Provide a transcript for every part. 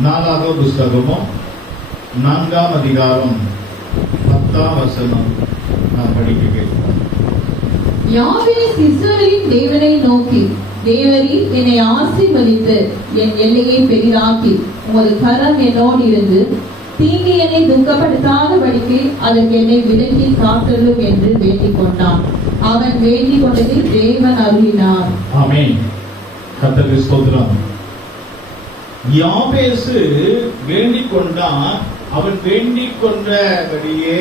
4வது புஸ்தகமும் 4ஆம் அதிகாரம் 10ஆம் வசனம் நான் படிக்க கேட்கிறேன். யாவேஸ் இஸ்ரவேலின் தேவனை நோக்கி, தேவரீர் என்னை ஆசீர்வதித்து என் எல்லையை பெரிதாக்கி உமது கரம் என்னோடு இருந்து தீங்கு என்னை துக்கப்படுத்தாதபடிக்கு அதற்கு என்னை விலக்கி காத்தருளும் என்று வேண்டிக் கொண்டான். அவன் வேண்டிக் கொண்டதை தேவன் அருளினார். ஆமென். கர்த்தருக்கு ஸ்தோத்திரம். யாபேசு வேண்டிக் கொண்டான். அவன் வேண்டிக் கொண்டபடியே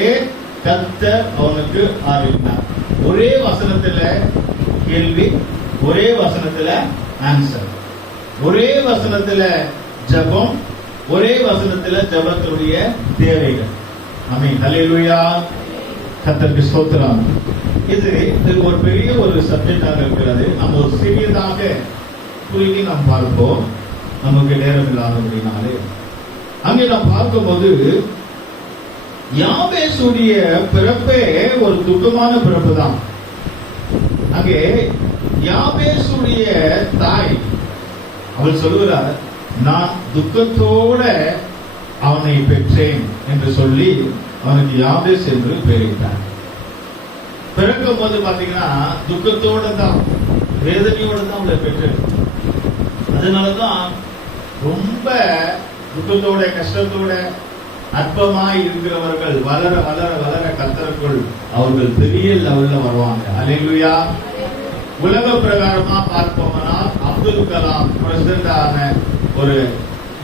கர்த்தர் அவனுக்கு அருளினார். ஒரே வசனத்துல கேள்வி, ஒரே வசனத்துல ஆன்சர், ஒரே வசனத்துல ஜெபம், ஒரே வசனத்துல ஜெபத்துடைய தேவைகள். ஆமென். ஹல்லேலூயா. கர்த்தருக்கு ஸ்தோத்திரம். இது ஒரு பெரிய ஒரு சப்ஜெக்டாக இருக்கிறது. நம்ம ஒரு சிறியதாக புரிந்து நாம் பார்ப்போம், நமக்கு நேரம் இல்லாதபடினாலே. அங்கே நாம் பார்க்கும்போது யாபேசுடைய பிறப்பே ஒரு துக்கமான பிறப்பு தான். அங்கே யாபேசுடைய தாய் அவள் சொல்லுகிறார், நான் துக்கத்தோட அவனை பெற்றேன் என்று சொல்லி அவனுக்கு யாபேஸ் என்று பெயரிட்டார். பிறக்கும் போது பாத்தீங்கன்னா துக்கத்தோட தான், வேதனையோட தான் அவளை பெற்றது. அதனாலதான் ரொம்ப துக்கத்தோட கஷ்டத்தோட அற்பமாய் இருக்கிறவர்கள் வளர வளர வளர கர்த்தருக்குள் அவர்கள் பெரிய லெவல்ல வருவாங்க. அல்லேலூயா. உலக பிரகாரமா பார்ப்போம்னா அப்துல் கலாம் பிரசிடென்ட் ஆன ஒரு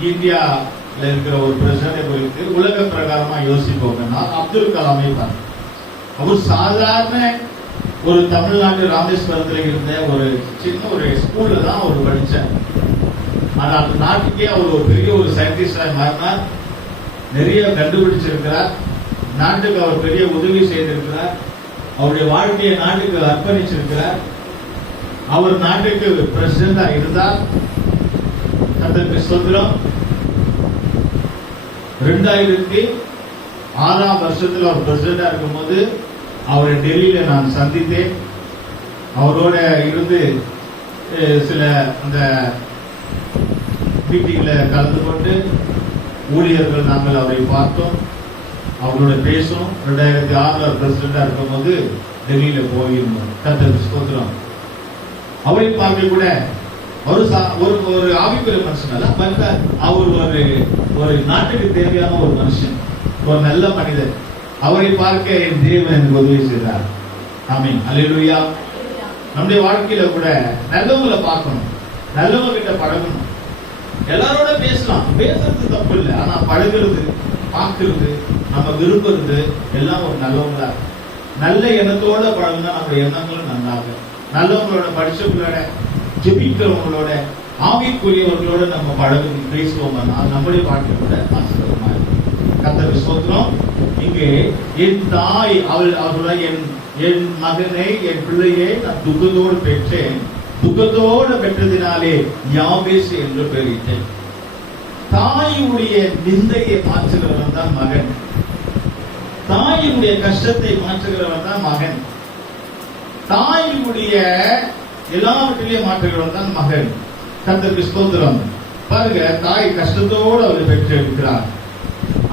இந்தியால இருக்கிற ஒரு பிரசிடென்ட் உலக பிரகாரமா யோசிப்போம்னா அப்துல் கலாமை பார்ப்போம். அவர் சாதாரண ஒரு தமிழ்நாடு ராமேஸ்வரத்தில் இருந்த ஒரு சின்ன ஒரு ஸ்கூல்ல தான் அவர் படிச்சார். ஆனா அந்த நாட்டுக்கே அவர் ஒரு பெரிய ஒரு சயின்டிஸ்டாக மாறினார். நிறைய கண்டுபிடிச்சிருக்கிறார். நாட்டுக்கு அவர் பெரிய உதவி செய்திருக்கிறார். அவருடைய வாழ்க்கையை நாட்டுக்கு அர்ப்பணிச்சிருக்கிறார். அவர் நாட்டுக்கு பிரசிடண்டா இருந்தார். கர்த்தருக்கு ஸ்தோத்திரம். 2006ஆம் வருஷத்துல அவர் பிரசிடண்டா இருக்கும்போது அவரை டெல்லியில நான் சந்தித்தேன். அவரோட இருந்து சில அந்த மீட்டிங்ல கலந்து கொண்டு ஊழியர்கள் நாங்கள் அவரை பார்த்தோம், அவங்களோட பேசணும். 2006 பிரசிடண்டா இருக்கும்போது டெல்லியில போயிருந்தோம். கர்த்தருக்கு ஸ்தோத்திரம். அவரை பார்க்க கூட ஒரு ஆவிக்குரிய மனுஷன் அல்ல, பட் அவர் ஒரு நாட்டுக்கு தேவையான ஒரு மனுஷன், ஒரு நல்ல மனிதர். அவரை பார்க்க என் தேவன் எனக்கு உதவி செய்தார். ஆமென். அல்லேலூயா. நம்முடைய வாழ்க்கையில கூட நல்லவங்களை பார்க்கணும், நல்லவங்க கிட்ட பழகணும். எல்லாரோட பேசலாம், பேசுறது தப்பு இல்லை. ஆனா பழகிறது, பார்க்கிறது, நம்ம விரும்புறது எல்லாம் ஒரு நல்லவங்களா, நல்ல எண்ணத்தோட பழகுனா நம்ம எண்ணங்களும் நல்லாக, நல்லவங்களோட படிச்சவங்களோட ஜெபிக்கிறவங்களோட ஆவிக்குரியவர்களோட நம்ம பழகு பேசுவோம்னா நம்முடைய வாழ்க்கை கூட ஆசீர்வாதமா இருக்கும். கர்த்தருக்கு ஸ்தோத்திரம். இங்கே என் தாய் அவளுடைய என் மகனை, என் பிள்ளையை நான் துக்கத்தோடு பெற்றேன், துக்கத்தோடு பெற்றதினாலே யாபேஸ் என்று பெயரிட்டேன். தாயுடைய நிந்தையை மாற்றுகிறவன் தான் மகன். தாயுடைய கஷ்டத்தை மாற்றுகிறவன் தான் மகன். தாயுடைய எல்லாவற்றிலையும் மாற்றுகிறவன் தான் மகன். கர்த்தருக்கு ஸ்தோத்திரம். பாருங்க, தாய் கஷ்டத்தோடு அவரை பெற்றிருக்கிறார்.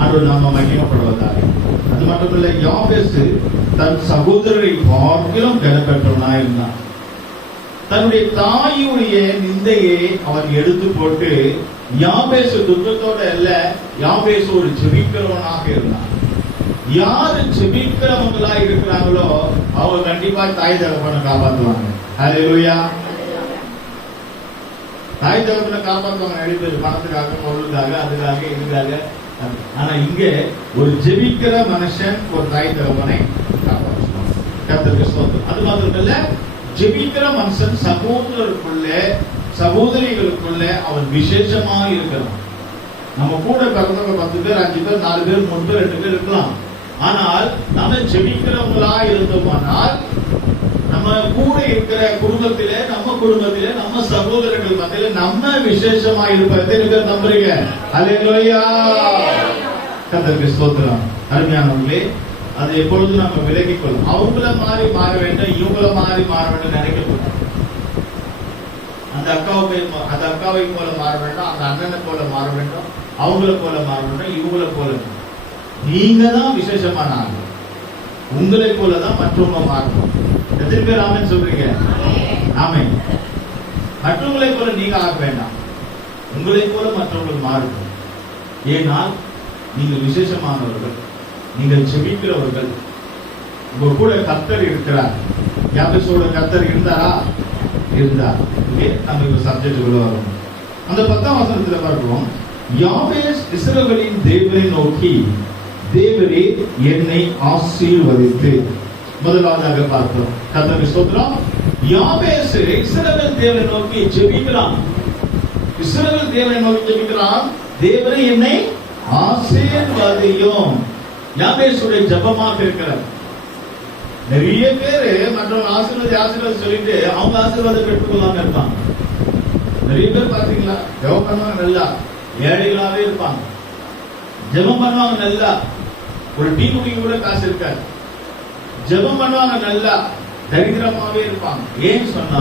அது நம்ம மகிமைப்படுவதாக. அது மட்டுமல்ல, யாபேஸ் தன் சகோதரரை பார்க்கிலும் பெறப்பெற்றவனாய் இருந்தான். தன்னுடைய தாயுடைய நிந்தையை அவன் எடுத்து போட்டு யாபேஸ் துக்கத்தோட அல்ல, யாபேஸ் ஒரு ஜெபிக்கிறவனாக இருந்தான். யாரு ஜெபிக்கிறவங்களா இருக்கிறாங்களோ அவங்க கண்டிப்பா தாய் தகப்பனை காப்பாற்றுவாங்க. ஹல்லேலூயா. தாய் தகப்பனை காப்பாற்றுவாங்க. நிறைய பேர் பணத்துக்காக, பொருளுக்காக, அதுக்காக, இதுக்காக. ஆனா இங்க ஒரு ஜெபிக்கிற மனுஷன் ஒரு தாய் தகப்பனை காப்பாற்றுவான். கர்த்தருக்கு ஸ்தோத்திரம். அது மாத்திரமல்ல, ஜெபிக்கிற மனுஷன் சகோதரருக்குள்ள, சகோதரிகளுக்குள்ள அவன் விசேஷமா இருக்கிறான். நம்ம கூட பிறந்தவங்க 10 பேர், 5 பேர், 4 பேர், 3 பேர், 2 பேர் இருக்கலாம். ஆனால் நம்ம ஜெபிக்கிறவங்களா இருந்தோமானால் நம்ம கூட இருக்கிற குடும்பத்திலே, நம்ம குடும்பத்திலே, நம்ம சகோதரர்கள் மத்தியில நம்ம விசேஷமா இருப்பதை பேர் நம்புறீங்க. அல்லேலூயா. கர்த்தருக்கு ஸ்தோத்திரம். அருமையானவர்களே, அது எப்பொழுதும் நம்ம விலகிக் கொள்ளும். அவங்கள மாறி மாற வேண்டும், இவங்கள மாறி மாற வேண்டும் நினைக்கக்கூடாது. அந்த அக்காவை போல மாற வேண்டும், அந்த அண்ணனை போல மாற வேண்டும், அவங்கள போல மாற வேண்டும், இவங்கள போல. நீங்க தான் விசேஷமான ஆள். உங்களை போலதான் மற்றவங்க மாறணும். எத்தனை பேர் ஆமென் சொல்றீங்க? ஆமென். மற்றவங்களை போல நீங்க ஆக வேண்டாம், உங்களை போல மற்றவர்கள் மாறணும். ஏனால் நீங்கள் விசேஷமானவர்கள், நீங்கள் செபிக்கிறவர்கள். உங்க கூட கர்த்தர் இருக்கிறார். யாபேசோட கர்த்தர் இருந்தாரா? இருந்தார். நம்ம இந்த சப்ஜெக்ட் உள்ள வரோம். அந்த 10ஆம் வசனத்துல பார்க்கிறோம், யாபேஸ் இஸ்ரவேலின் தேவனை நோக்கி, தேவரே என்னை ஆசீர்வதித்து. முதலாவதாக பார்க்கிறோம், கர்த்தருக்கு ஸ்தோத்திரம். யாபேஸ் இஸ்ரவேல் தேவனை நோக்கி ஜெபிக்கிறான். இஸ்ரவேல் தேவனை நோக்கி ஜெபிக்கிறான், தேவரே என்னை ஆசீர்வதியும். யாபேசுடைய ஜெபமாக இருக்கிறார். நிறைய பேரு மற்றவங்க ஆசீர்வாதம் சொல்லிட்டு அவங்க ஆசீர்வாதம் பெற்றுக்கொள்ளாம இருப்பாங்க. நிறைய பேர் பாத்தீங்களா, ஜெபம் பண்ணுவாங்க நல்லா, ஏழைகளாவே இருப்பாங்க. ஜெபம் பண்ணுவாங்க நல்லா, ஒரு டீ குடிக்க கூட காசு இருக்காது. ஜெபம் பண்ணுவாங்க நல்லா, தரித்திரமாவே இருப்பாங்க. ஏன் சொன்னா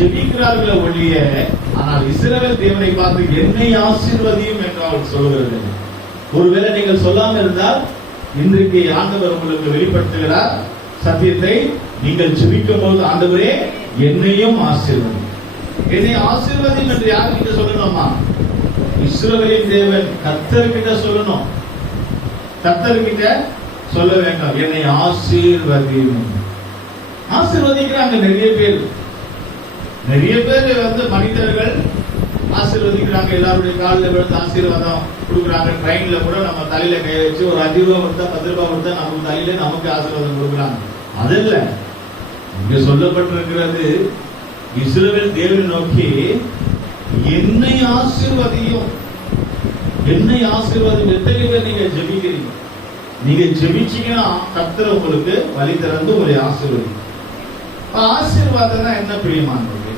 ஜெபிக்கிறார்களே ஒழிய, ஆனால் இஸ்ரவேல் தேவனை பார்த்து என்னை ஆசீர்வதியும் என்று அவர் சொல்கிறது. ஒருவேளை நீங்கள் சொல்லாம இருந்தால் இன்றைக்கு ஆண்டவர் உங்களுக்கு வெளிப்படுத்துகிறார் சத்தியத்தை. நீங்கள் ஜெபிக்கும் போது, ஆண்டவரே என்னையும் ஆசீர்வதி, என்னை ஆசீர்வதி என்று யார்கிட்ட சொல்லணுமா? இஸ்ரவேலின் தேவன் கர்த்தர்கிட்ட சொல்லணும். கர்த்தர்கிட்ட சொல்ல வேண்டாம், என்னை ஆசீர்வதியும். ஆசீர்வதிக்கிறாங்க நிறைய பேர் மனிதர்கள் ஆசீர்வதிக்கிறாங்க. எல்லாருடைய காலில் விழுந்து ஆசீர்வாதம் கொடுக்குறாங்க. ட்ரெயின்ல கூட நம்ம தலையில கை வச்சு ஒரு 5 ரூபா கொடுத்தா 10 ரூபாய் கொடுத்தா நமக்கு தலையில நமக்கு ஆசீர்வாதம் கொடுக்குறாங்க. அதல்ல இங்க சொல்லப்பட்டிருக்கிறது, இஸ்ரவேல் தேவனை நோக்கி என்னை ஆசீர்வதியும், என்னை ஆசீர்வாதம். எத்தனை பேர் நீங்க ஜெபிக்கிறீங்க? நீங்க ஜெபிச்சீங்கன்னா கர்த்தர் உங்களுக்கு வழி திறந்து உங்களை ஆசீர்வதிக்கும். ஆசீர்வாதம்னா என்ன பிரியமானவர்களே?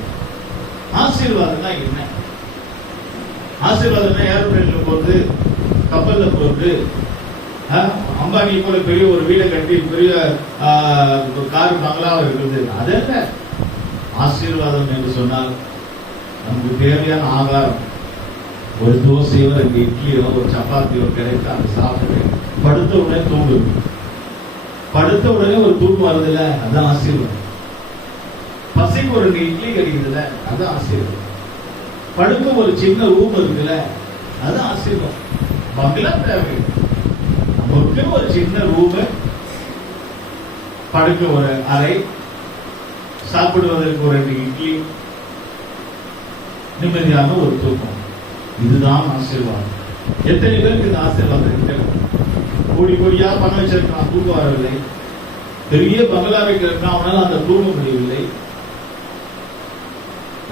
ஆசீர்வாதம்னா என்ன? ஆசீர்வாதம்னா ஏரோப்ளேன்ல போறது, கப்பல்ல போறது, அம்பானி போல பெரிய ஒரு வீடை கட்டி பெரிய கார் பங்களாவா இருக்குது. அதல்ல ஆசீர்வாதம் என்று சொன்னால் நமக்கு தேவையான ஆகாரம், ஒரு தோசையோ 2 இட்லியோ ஒரு சப்பாத்தியோ கிடைத்து அதை சாப்பிட்டு படுத்த உடனே தூங்குது. படுத்த உடனே ஒரு தூக்கம் வருதுல்ல, அதான் ஆசீர்வாதம். பசிக்கு ஒரு 2 இட்லி கிடைக்குதுல்ல, அதான் ஆசீர்வாதம். படுக்க ஒரு சின்ன ரூம் இருக்குல்ல, அதான் ஆசீர்வாதம். பங்களா தேவை, நமக்கு ஒரு சின்ன ரூம், படுக்க ஒரு அறை, சாப்பிடுவதற்கு ஒரு 2 இட்லி, நிம்மதியான ஒரு தூக்கம். இதுதான் ஆசீர்வாதம். எத்தனை பேருக்கு இந்த ஆசீர்வாதம் இருக்கிறது? கோடி கோடியா பணம் வச்சிருக்கான், தூக்கம் வரவில்லை. பெரிய பங்களா வைக்கிறான், அவனால அந்த தூங்க முடியவில்லை.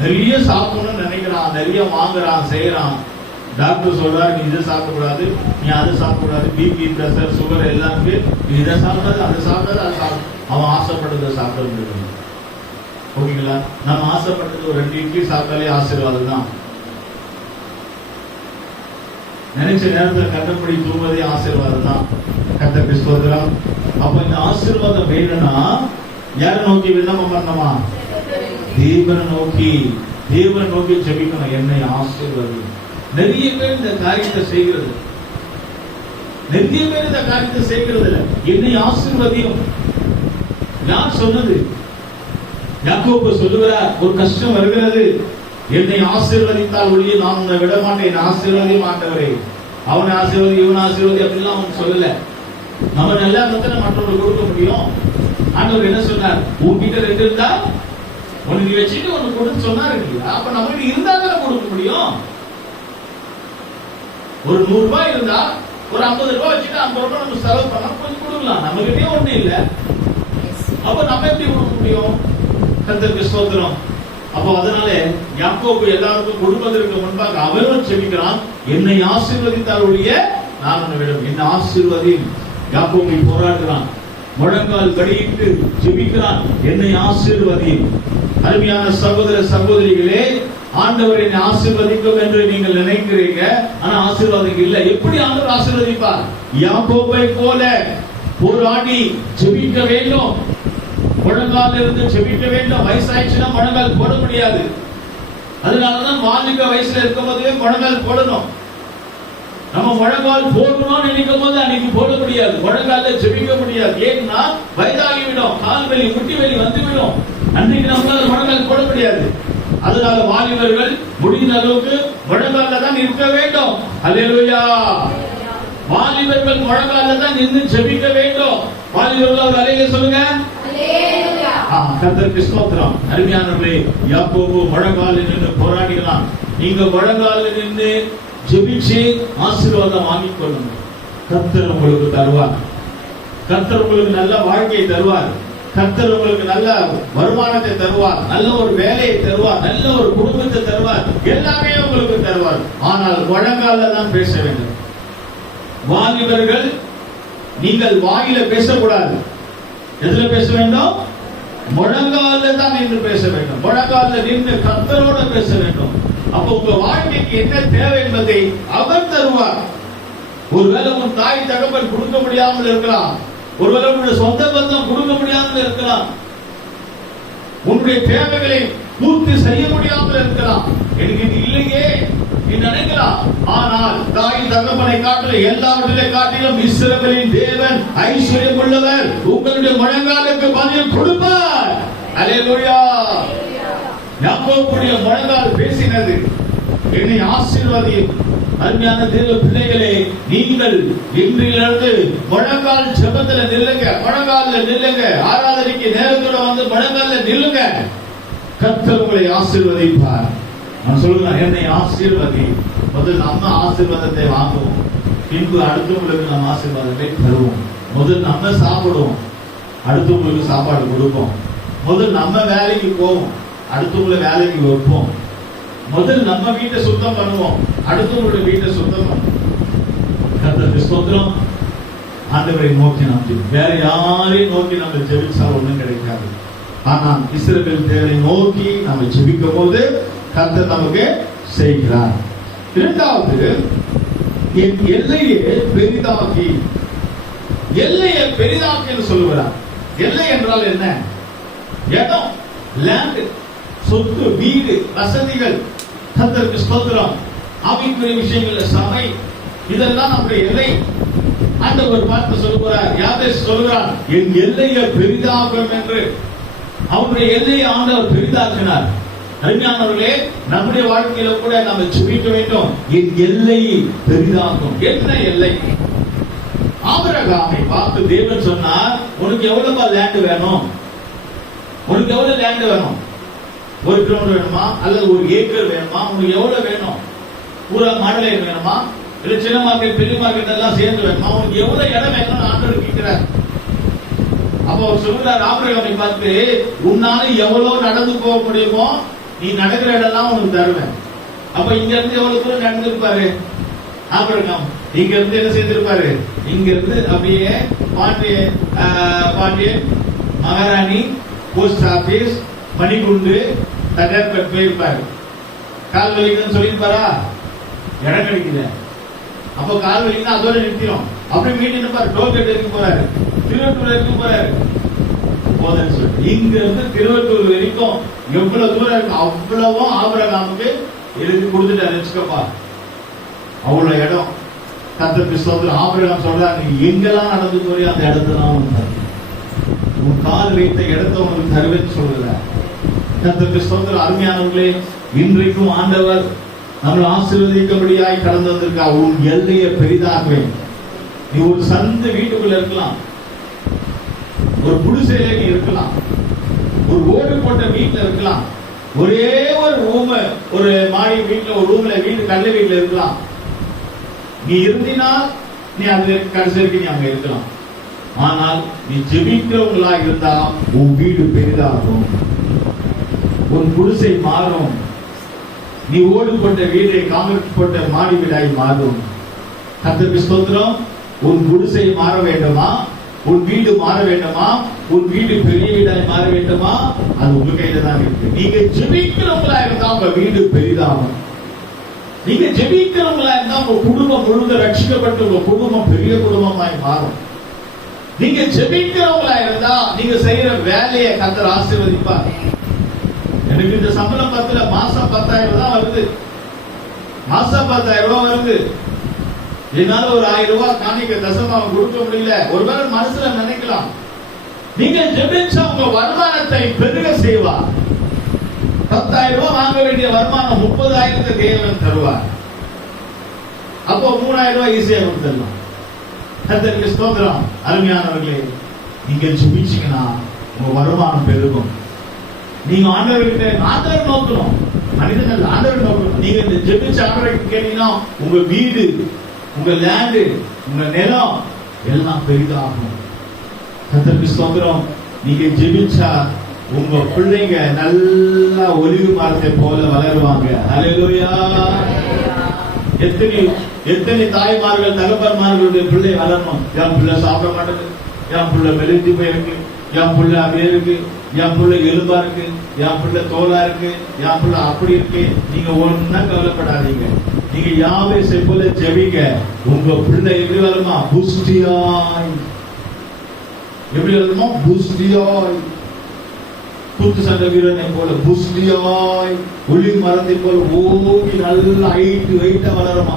நிறைய சாப்பிடணும்னு நினைக்கிறான், நிறைய வாங்குறான், செய்யறான். டாக்டர் சொல்றாரு, நீ இதை சாப்பிடக்கூடாது, நீ அதை சாப்பிடக்கூடாது, பிபி, பிரஷர், சுகர் எல்லாமே நீ இதை சாப்பிடாது, அதை சாப்பிடாது, அதை சாப்பிட. அவன் ஆசைப்பட்டதை சாப்பிட முடியும். ஓகேங்களா? நம்ம ஆசைப்பட்டது ஒரு 2 இட்லி சாப்பிட்டாலே ஆசீர்வாதம் தான். நினைச்ச நேரத்தில் கண்டபடி தூங்குவதே ஆசீர்வாதம் தான். கர்த்தருக்கு ஸ்தோத்திரம். அப்ப இந்த ஆசீர்வாதம் வேணும்னா யாரை நோக்கி விண்ணப்பம் பண்ணணுமா? தேவனை நோக்கி ஜெபிக்கணும், என்னை ஆசீர்வதி. நிறைய பேர் இந்த காரியத்தை செய்கிறது, என்னை ஆசீர்வதியும். யார் சொன்னது? யாக்கோபு சொல்லுகிறார், ஒரு கஷ்டம் வருகிறது, என்னை ஆசீர்வதித்தால் ஒழிய நான் உன்னை விட மாட்டேன், என்னை ஆசீர்வதியும் ஆண்டவரே. அவனை ஆசீர்வதி, இவனை ஆசீர்வதி அப்படிலாம் அவன் சொல்லல. நம்ம நல்லா இருந்தா மற்றவங்களுக்கு கொடுக்க முடியும். ஆண்டவர் என்ன சொன்னார்? உன்கிட்ட 2 இருந்தா ஒன்னு நீ வச்சுட்டு ஒன்னு கொடுத்து சொன்னாரு இல்லையா? அப்ப நம்மகிட்ட இருந்தா தானே கொடுக்க முடியும். ஒரு 100 ரூபாய் இருந்தா ஒரு 50 ரூபாய் வச்சுட்டு 50 ரூபாய் நம்ம செலவு பண்ணா கொஞ்சம் கொடுக்கலாம். நம்ம கிட்டே ஒண்ணு இல்ல, அப்ப நம்ம எப்படி கொடுக்க முடியும்? கர்த்தருக்கு ஸ்தோத்திரம். அப்போ அதனால யாக்கோபு எல்லாருக்கும் கொடுப்பதற்கு முன்பாக அவரும் ஜெபிக்கிறான், என்னை ஆசீர்வதித்தால் ஒழிய நான் உன்னை விட, என்னை ஆசீர்வதி. யாக்கோபு போராடுகிறான், முழங்கால் படியிட்டு ஜெபிக்கிறான், என்னை ஆசீர்வதி. அருமையான சகோதர சகோதரிகளே, ஆண்டவர் என்னை ஆசீர்வதிக்கும் என்று நீங்கள் நினைக்கிறீங்க, ஆனா ஆசீர்வாதம் இல்லை. எப்படி ஆண்டவர் ஆசீர்வதிப்பார்? யாக்கோபை போல போராடி ஜெபிக்க வேண்டும், முழங்கால் இருந்து ஜெபிக்க வேண்டும். வயசாயிடுச்சுன்னா முழங்கால் போட முடியாது. அதனாலதான் வாலிப வயசுல இருக்கும் போதே முழங்கால் போடணும். நம்ம முழங்கால் போடணும்னு நினைக்கும் போது அன்னைக்கு போட முடியாது, முழங்கால ஜெபிக்க முடியாது. ஏன்னா வயதாகிவிடும், கால் வலி முட்டி வலி வந்துவிடும், அன்றைக்கு நம்மளால முழங்கால் போட முடியாது. அதனால வாலிபர்கள் முடிந்த அளவுக்கு முழங்கால தான் இருக்க வேண்டும். அல்லேலூயா. வாலிபர்கள் முழங்கால தான் நின்று ஜெபிக்க வேண்டும். வாலிபர்கள் ஒரு அலையில சொல்லுங்க. கர்த்தருக்கு ஸ்தோத்திரம். அருமையானவர்களே, யாக்கோபு முழங்காலில் நின்று போராடினான். நீங்க முழங்காலில் நின்று ஜெபிச்சு ஆசீர்வாதம் வாங்கிக் கொள்ளுங்க. கர்த்தர் உங்களுக்கு தருவார். கர்த்தர் உங்களுக்கு நல்ல வாழ்க்கையை தருவார். கர்த்தர் உங்களுக்கு நல்ல வருமானத்தை தருவார், நல்ல ஒரு வேலையை தருவார், நல்ல ஒரு குடும்பத்தை தருவார், எல்லாமே உங்களுக்கு தருவார். ஆனால் முழங்கால தான் பேச வேண்டும். வாலிபர்கள் நீங்கள் வாயில பேசக்கூடாது. எதுல பேச வேண்டும்? முழங்கால தான் நின்று பேச வேண்டும். முழங்கால நின்று கர்த்தரோட பேச வேண்டும். அப்ப உங்க வாழ்க்கைக்கு என்ன தேவை என்பதை அவர் தருவார். ஒருவேளை உன் தாய் தகப்பன் கொடுக்க முடியாமல் இருக்கலாம், ஒருவேளை உன்னுடைய சொந்த பந்தம் கொடுக்க முடியாமல் இருக்கலாம், உன்னுடைய தேவைகளை பூர்த்தி செய்ய முடியாமல் இருக்கலாம், எனக்கு இது இல்லையே நீ நினைக்கலாம். ஆனால் தாய் தகப்பனை காட்டிலும் எல்லாவற்றிலே காட்டிலும் இஸ்ரவேலின் தேவன் ஐஸ்வர்யம் உள்ளவர். உங்களுடைய முழங்காலுக்கு பதில் கொடுப்பார். அல்லேலூயா. யாக்கோபுடைய முழங்கால் பேசினது, என்னை ஆசீர்வதியும். அருமையான தேவ பிள்ளைகளே, நீங்கள் இன்றிலிருந்து முழங்கால் ஜெபத்துல நில்லுங்க, முழங்கால்ல நில்லுங்க. ஆராதனைக்கு நேரத்தோட வந்து முழங்கால்ல நில்லுங்க. கர்த்தர் உங்களை ஆசீர்வதிப்பார். நான் சொல்லுறேன், என்னை ஆசீர்வதி. முதல் நம்ம ஆசீர்வாதத்தை வாங்குவோம், பின்பு அடுத்தவங்களுக்கு நம்ம ஆசீர்வாதத்தை தருவோம். முதல் நம்ம சாப்பிடுவோம், அடுத்தவங்களுக்கு சாப்பாடு கொடுப்போம். முதல் நம்ம வேலைக்கு போவோம், அடுத்தவங்களை வேலைக்கு வைப்போம். முதல் நம்ம வீட்டை சுத்தம் பண்ணுவோம், அடுத்தவங்களுடைய வீட்டை சுத்தம் பண்ணுவோம். கர்த்தருக்கு ஸ்தோத்திரம். ஆண்டவரை நோக்கி நாம் வேற யாரையும் நோக்கி நம்ம ஜெபிச்சா ஒண்ணும் கிடைக்காது. ஆனால் இஸ்ரவேல் தேவனை நோக்கி நம்ம ஜெபிக்கும் போது கர்த்தர் நமக்கு செய்கிறார். இரண்டாவது, என் எல்லையை பெரிதாக்கி. எல்லையை பெரிதாக்கி சொல்லுகிறார். எல்லை என்றால் என்ன? இடம், லேண்ட், சொத்து, வீடு, வசதிகள். கர்த்தருக்கு ஸ்தோத்திரம். ஆவிக்குரிய விஷயங்கள்ல சபை, இதெல்லாம் நம்முடைய எல்லை. ஆண்டவர் பார்த்து சொல்லுகிறார், யாபேஸ் சொல்லுகிறார், என் எல்லையை பெரிதாக்கும் என்று. அவருடைய எல்லையை ஆண்டவர் பெரிதாக்கினார். அருமையானவர்களே, நம்முடைய வாழ்க்கையில கூட நம்ம ஜெபிக்க வேண்டும், என் எல்லையை பெரிதாக்கும். என்ன எல்லை? ஆபிரகாமை பார்த்து தேவன் சொன்னார், உனக்கு எவ்வளவு லேண்ட் வேணும்? உனக்கு எவ்வளவு லேண்ட் வேணும்? 1 கிலோமீட்டர் வேணுமா, அல்லது 1 ஏக்கர் வேணுமா? உனக்கு எவ்வளவு வேணும்? பூரா மாடலை வேணுமா, இல்ல சின்ன மார்க்கெட் பெரிய மார்க்கெட் எல்லாம் சேர்ந்து வேணுமா? உனக்கு எவ்வளவு இடம் வேணும்னு ஆண்டவர் கேட்கிறார். அப்ப அவர் சொல்றார் ஆபிரகாமை பார்த்து, உன்னால எவ்வளவு நடந்து போக முடியுமோ நீ நடக்கிற இடம்லாம் உனக்கு தருவேன். அப்ப இங்க இருந்து எவ்வளவு தூரம் நடந்திருப்பாரு ஆபிரகாம்? இங்க இருந்து என்ன செய்திருப்பாரு? இங்க இருந்து அப்படியே பாண்டியன், மகாராணி, போஸ்ட் ஆபீஸ், மணிகுண்டு, தட்டார்பேட் போயிருப்பாரு. கால் வலிக்குன்னு சொல்லியிருப்பாரா? இடம் கிடைக்கல. அப்ப கால் வலிக்குன்னா அதோட நிறுத்திடும். அப்படி மீட்டிங் இருப்பாரு. டோல்கேட் வரைக்கும் போறாரு, திருவள்ளூர் வரைக்கும் போறாரு. போதன்னு சொல்லிட்டு இங்க இருந்து திருவள்ளூர் வரைக்கும் எவ்வளவு தூரம் இருக்கு, அவ்வளவும் ஆபிரகாமுக்கு எழுதி கொடுத்துட்டாரு. வச்சுக்கப்பா, அவ்வளவு இடம். கர்த்தருக்கு ஸ்தோத்திரம். ஆபிரகாம் சொல்றாரு, நீ எங்கெல்லாம் நடந்து போறியோ அந்த இடத்தெல்லாம் உன் கால் வைத்த இடத்தை உனக்கு தருவேன்னு சொல்றார். கர்த்தருக்கு ஸ்தோத்திரம். அருமையானவர்களே, இன்றைக்கும் ஆண்டவர் நம்மளை ஆசீர்வதிக்கும்படியாய் கடந்து வந்திருக்கா. உன் எல்லையை பெரிதாக்குவேன். நீ ஒரு சந்த வீட்டுக்குள்ள இருக்கலாம், ஒரு குடிசையில நீ இருக்கலாம், ஒரு ஓடு போட்ட வீட்டுல இருக்கலாம், ஒரே ஒரு ரூம், ஒரு மாடி வீட்டுல, ஒரு ரூம்ல, வீட்டு கல்ல வீட்டுல இருக்கலாம். நீ இருந்தினா நீ அது கடைசி வரைக்கும் நீ அங்க இருக்கலாம். ஆனால் நீ ஜெபிக்கிறவங்களா இருந்தா உன் வீடு பெரிதாகும், உன் குடிசை மாறும். நீ ஓடு போட்ட வீடை காங்கிரீட் போட்ட மாடி வீடாய் மாறும். கர்த்தருக்கு ஸ்தோத்திரம். உன் குடிசை மாற வேண்டுமா? உன் வீடு மாற வேண்டுமா? உன் வீடு பெரிய வீடாய் மாற வேண்டுமா? அது உங்க கையில தான் இருக்கு. நீங்க ஜெபிக்கிறவங்களா இருந்தா உங்க வீடு பெரிதாகும். நீங்க ஜெபிக்கிறவங்களா இருந்தா உங்க குடும்பம் முழுக்க ரட்சிக்கப்பட்டு உங்க குடும்பம் பெரிய குடும்பமாய் மாறும். நீங்க ஜெபிக்கிறவங்களா இருந்தா நீங்க செய்யற வேலையை கர்த்தர் ஆசீர்வதிப்பார். எனக்கு இந்த சம்பளம் பத்தல, மாசம் 10,000 தான் வருது, மாசம் 10,000 ரூபாய் வருது, என்னால ஒரு 1000 ரூபாய் காணிக்க தசமாவும் கொடுக்க முடியல. ஒருவேளை மனசுல நினைக்கலாம். நீங்க ஜெபிச்சா உங்க வருமானத்தை பெருக செய்வார். 10,000 ரூபாய் வாங்க வேண்டிய வருமானம் 30,000 தேவன் தருவார். அப்போ 3,000 ரூபாய் ஈஸியா கொடுத்துடலாம். கர்த்தருக்கு ஸ்தோத்திரம். அருமையானவர்களே, நீங்க ஜெபிச்சீங்கன்னா உங்க வருமானம் பெருகும். நீங்க ஆண்டவர்கிட்ட ஆண்டவர் நோக்கணும், மனிதர்கள் ஆண்டவர் நோக்கணும். நீங்க இந்த ஜெபிச்ச ஆண்டவர்கிட்ட கேட்டீங்கன்னா உங்க வீடு, உங்க லேண்டு, உங்க நிலம் எல்லாம் பெரிதாகும். கர்த்தருக்கு ஸ்தோத்திரம். நீங்க ஜெபிச்சா உங்க பிள்ளைங்க நல்லா ஒலிவு மரத்தை போல வளருவாங்க. ஹல்லேலூயா. எத்தனை தாய்மார்கள் தகப்பன்மார்களுடைய பிள்ளை வளரணும். என் பிள்ளை சாப்பிட மாட்டேங்குது, என் பிள்ளை மெலிஞ்சு போயிருக்கு, என் பிள்ளை அப்படியே இருக்கு, என் பிள்ளை எலும்பா இருக்கு, என் பிள்ளை தோலா இருக்கு, என் பிள்ளை அப்படி இருக்கு. நீங்க ஒன்னும் கவலைப்படாதீங்க. நீங்க யாவேசை போல ஜெபிங்க. உங்க பிள்ளை எப்படி வருமா? புஷ்டியாய். எப்படி வருமா? புஷ்டியாய். குத்து சண்டை வீரனை போல புஷ்டியாய், ஒளிவு மரத்தை போல ஓங்கி நல்ல ஹைட் வெயிட்டா வளருமா.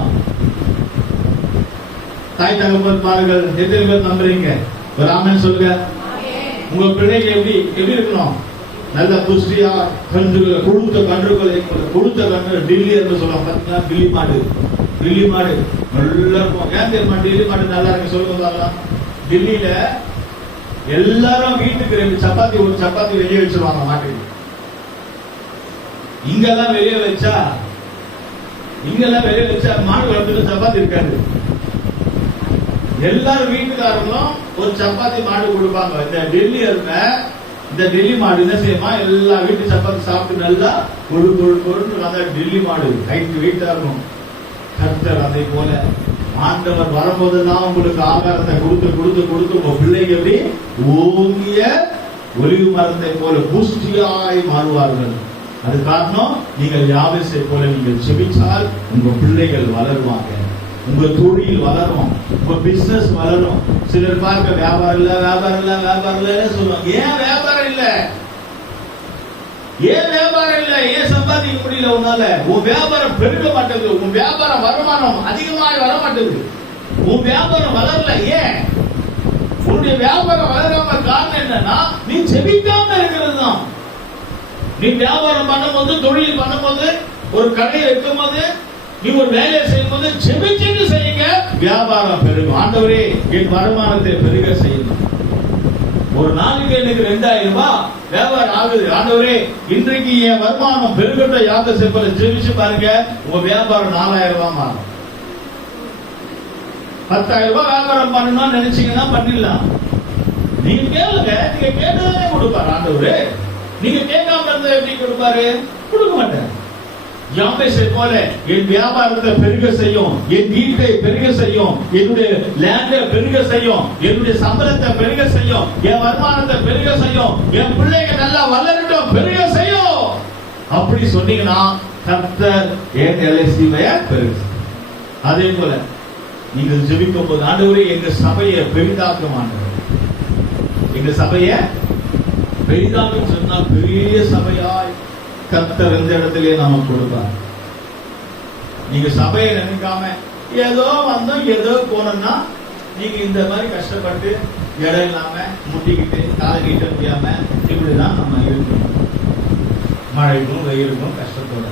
தாய் தகப்பன்மார்கள் எத்தனை பேர் நம்புறீங்க? ஒரு ஆமென் சொல்லுங்க. உங்க பிள்ளைங்க எப்படி இருக்கணும்? நல்ல புஷ்டியா, கன்றுகளை கொழுத்த கன்றுகளை கொழுத்த கன்று டில்லி என்று சொல்லுவாங்க. பாத்தீங்களா? டில்லி மாடு, டில்லி மாடு நல்லா இருக்கும். ஏன் தெரியுமா டில்லி மாடு நல்லா இருக்கு? சொல்லுங்க. டில்லியில எல்லாரும் வீட்டுக்கு 2 சப்பாத்தி, ஒரு சப்பாத்தி வெளியே வச்சிருவாங்க மாட்டுக்கு. இங்கெல்லாம் வெளியே வச்சா மாடு வளர்த்துட்டு சப்பாத்தி இருக்காது. எல்லாரும் வீட்டுக்காரங்களும் ஒரு சப்பாத்தி மாடு கொடுப்பாங்க. இந்த டெல்லி இருந்த இந்த டெல்லி மாடு என்ன செய்யுமா? எல்லா வீட்டு சப்பாத்தி சாப்பிட்டு நல்லா கொழுன்னு டெல்லி மாடு ஹைட் வெயிட்டா இருக்கும். கர்த்தர் அதை போல ஆண்டவர் வரும்போதெல்லாம் உங்களுக்கு ஆகாரத்தை கொடுத்து கொடுத்து கொடுத்து உங்க பிள்ளைங்க எப்படி ஓங்கிய ஒலிவு மரத்தை போல புஷ்டியாய் மாறுவார்கள். அது காரணம் நீங்கள் யாவேசை போல நீங்கள் செபிச்சால் உங்க பிள்ளைகள் வளருவாங்க, உங்க தொழில் வளரும், உங்க பிசினஸ் வளரும். சிலர் பார்க்க வியாபாரம் இல்ல சொல்லுவாங்க. ஏன் வியாபாரம் இல்ல? ஏன் சம்பாதிக்க முடியல உன்னால? உன் வியாபாரம் பெருக மாட்டேங்குது, உன் வியாபாரம் வருமானம் அதிகமாக வர மாட்டேங்குது, உன் வியாபாரம் வளரல. ஏன்? உன்னுடைய வியாபாரம் வளராம காரணம் என்னன்னா நீ செபிக்காம இருக்கிறது தான். நீ வியாபாரம் பண்ணும்போது, தொழில் பண்ணும்போது, ஒரு கடை வைக்கும் போது, நீ ஒரு வேலையை செய்யும் போது செபிச்சு செய்யுங்க, வியாபாரம் பெருகும். ஆண்டவரே என் வருமானத்தை பெருக செய்யணும். ஒரு நாளைக்கு எனக்கு 2,000 ரூபாய் வியாபாரம் ஆகுது. ஆண்டவரே இன்றைக்கு என் வருமானம் பெருகட்ட யாத செப்பல ஜெபிச்சு பாருங்க, உங்க வியாபாரம் 4,000 ரூபாய் மாறும். 10,000 ரூபாய் வியாபாரம் பண்ணணும்னு நினைச்சீங்கன்னா பண்ணிடலாம். நீங்க கேளுங்க, நீங்க கேட்டதே கொடுப்பாரு ஆண்டவரே. நீங்க கேட்காம இருந்தா எப்படி கொடுப்பாரு? கொடுக்க மாட்டேன். யாபேசை போல என் வியாபாரத்தை பெருக செய்யும், என் வீட்டை பெருக செய்யும், என்னுடைய லேண்டை பெருக செய்யும், என்னுடைய சம்பளத்தை பெருக செய்யும், என் வருமானத்தை பெருக செய்யும், என் பிள்ளைங்க நல்லா வளரட்டும் பெருக செய்யும். அப்படி சொன்னீங்கன்னா கர்த்தர் என் எல்ஐசியை பெருக. அதே போல நீங்கள் ஜெபிக்கும் போது ஆண்டவரே எங்க சபையை பெரிதாக்கும், ஆண்டவரே எங்க சபையை பெரிதாக்கும் சொன்னா பெரிய சபையாய் கர்த்தர் இந்த இடத்திலே நமக்கு கொடுப்பார். நீங்க சபையை நினைக்காம ஏதோ வந்தோம் ஏதோ போனோம்னா நீங்க இந்த மாதிரி கஷ்டப்பட்டு இடம் இல்லாம முட்டிக்கிட்டு காலை நீட்ட முடியாம இப்படிதான் நம்ம இருக்கணும். மழைக்கும் வெயிலுக்கும் கஷ்டத்தோட.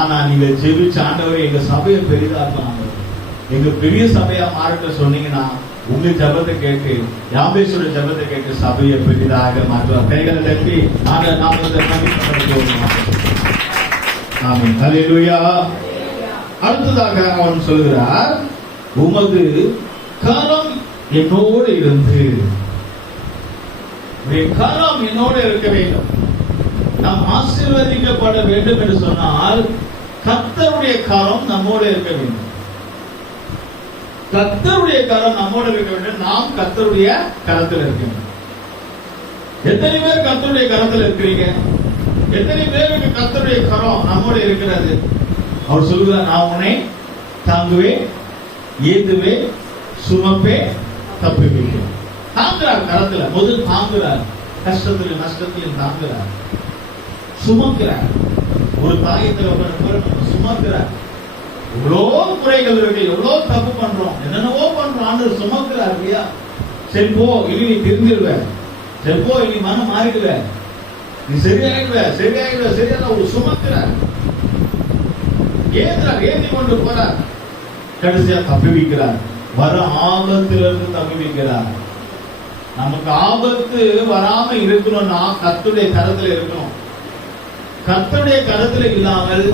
ஆனா நீங்க ஜெபிச்ச ஆண்டவரே எங்க சபையை பெரிதாக்கலாம், எங்க பெரிய சபையா மாறட்ட சொன்னீங்கன்னா உங்க ஜபத்தை கேட்டு, யாபேசோட ஜபத்தை கேட்டு சபையை பெரிதாக மாற்றுவார். கைகளை தட்டி நாமத்தை ஆமென். ஹல்லேலூயா. அடுத்ததாக அவன் சொல்கிறார், உமது கரம் என்னோடு இருந்து, கரம் என்னோடு இருக்க வேண்டும். நாம் ஆசீர்வதிக்கப்பட வேண்டும் என்று சொன்னால் கர்த்தருடைய கரம் நம்மோடு இருக்க வேண்டும். கர்த்தருடைய கரம் நம்மோடு இருக்க வேண்டும். நாம் கர்த்தருடைய கரத்தில் இருக்க வேண்டும். எத்தனை பேர் கர்த்தருடைய கரத்தில் இருக்கிறீங்க? எத்தனை பேருக்கு கர்த்தருடைய கரம் நம்மோடு இருக்கிறது? அவர் சொல்லுகிறார், நான் உன்னை தாங்குவேன், ஏந்துவேன், சுமப்பேன், தப்புவிப்பேன். தாங்குறார் கரத்துல, முதல் தாங்குறார், கஷ்டத்திலும் நஷ்டத்திலும் தாங்குறார், சுமக்கிறார். ஒரு தாயத்துல நம்ம சுமக்கிறார். எவ்வளோ குறைகள் இருக்கு, எவ்வளோ தப்பு பண்றோம், என்னென்னவோ பண்றோம், ஆண்டவர் சுமக்கிறார் இல்லையா? சரி போ, இனி நீ திருந்திடுவ, சரி போ, இனி மனம் மாறிடுவ, நீ சரியாயிடுவ, சரியான ஒரு சுமக்கிறார். ஏந்தி கொண்டு போறார். கடைசியா தப்பி வைக்கிறார். வர ஆபத்திலிருந்து தப்பி வைக்கிறார். நமக்கு ஆபத்து வராம இருக்கணும்னா கர்த்தருடைய கரத்துல இருக்கணும். கர்த்தருடைய கரத்துல இல்லாமல்,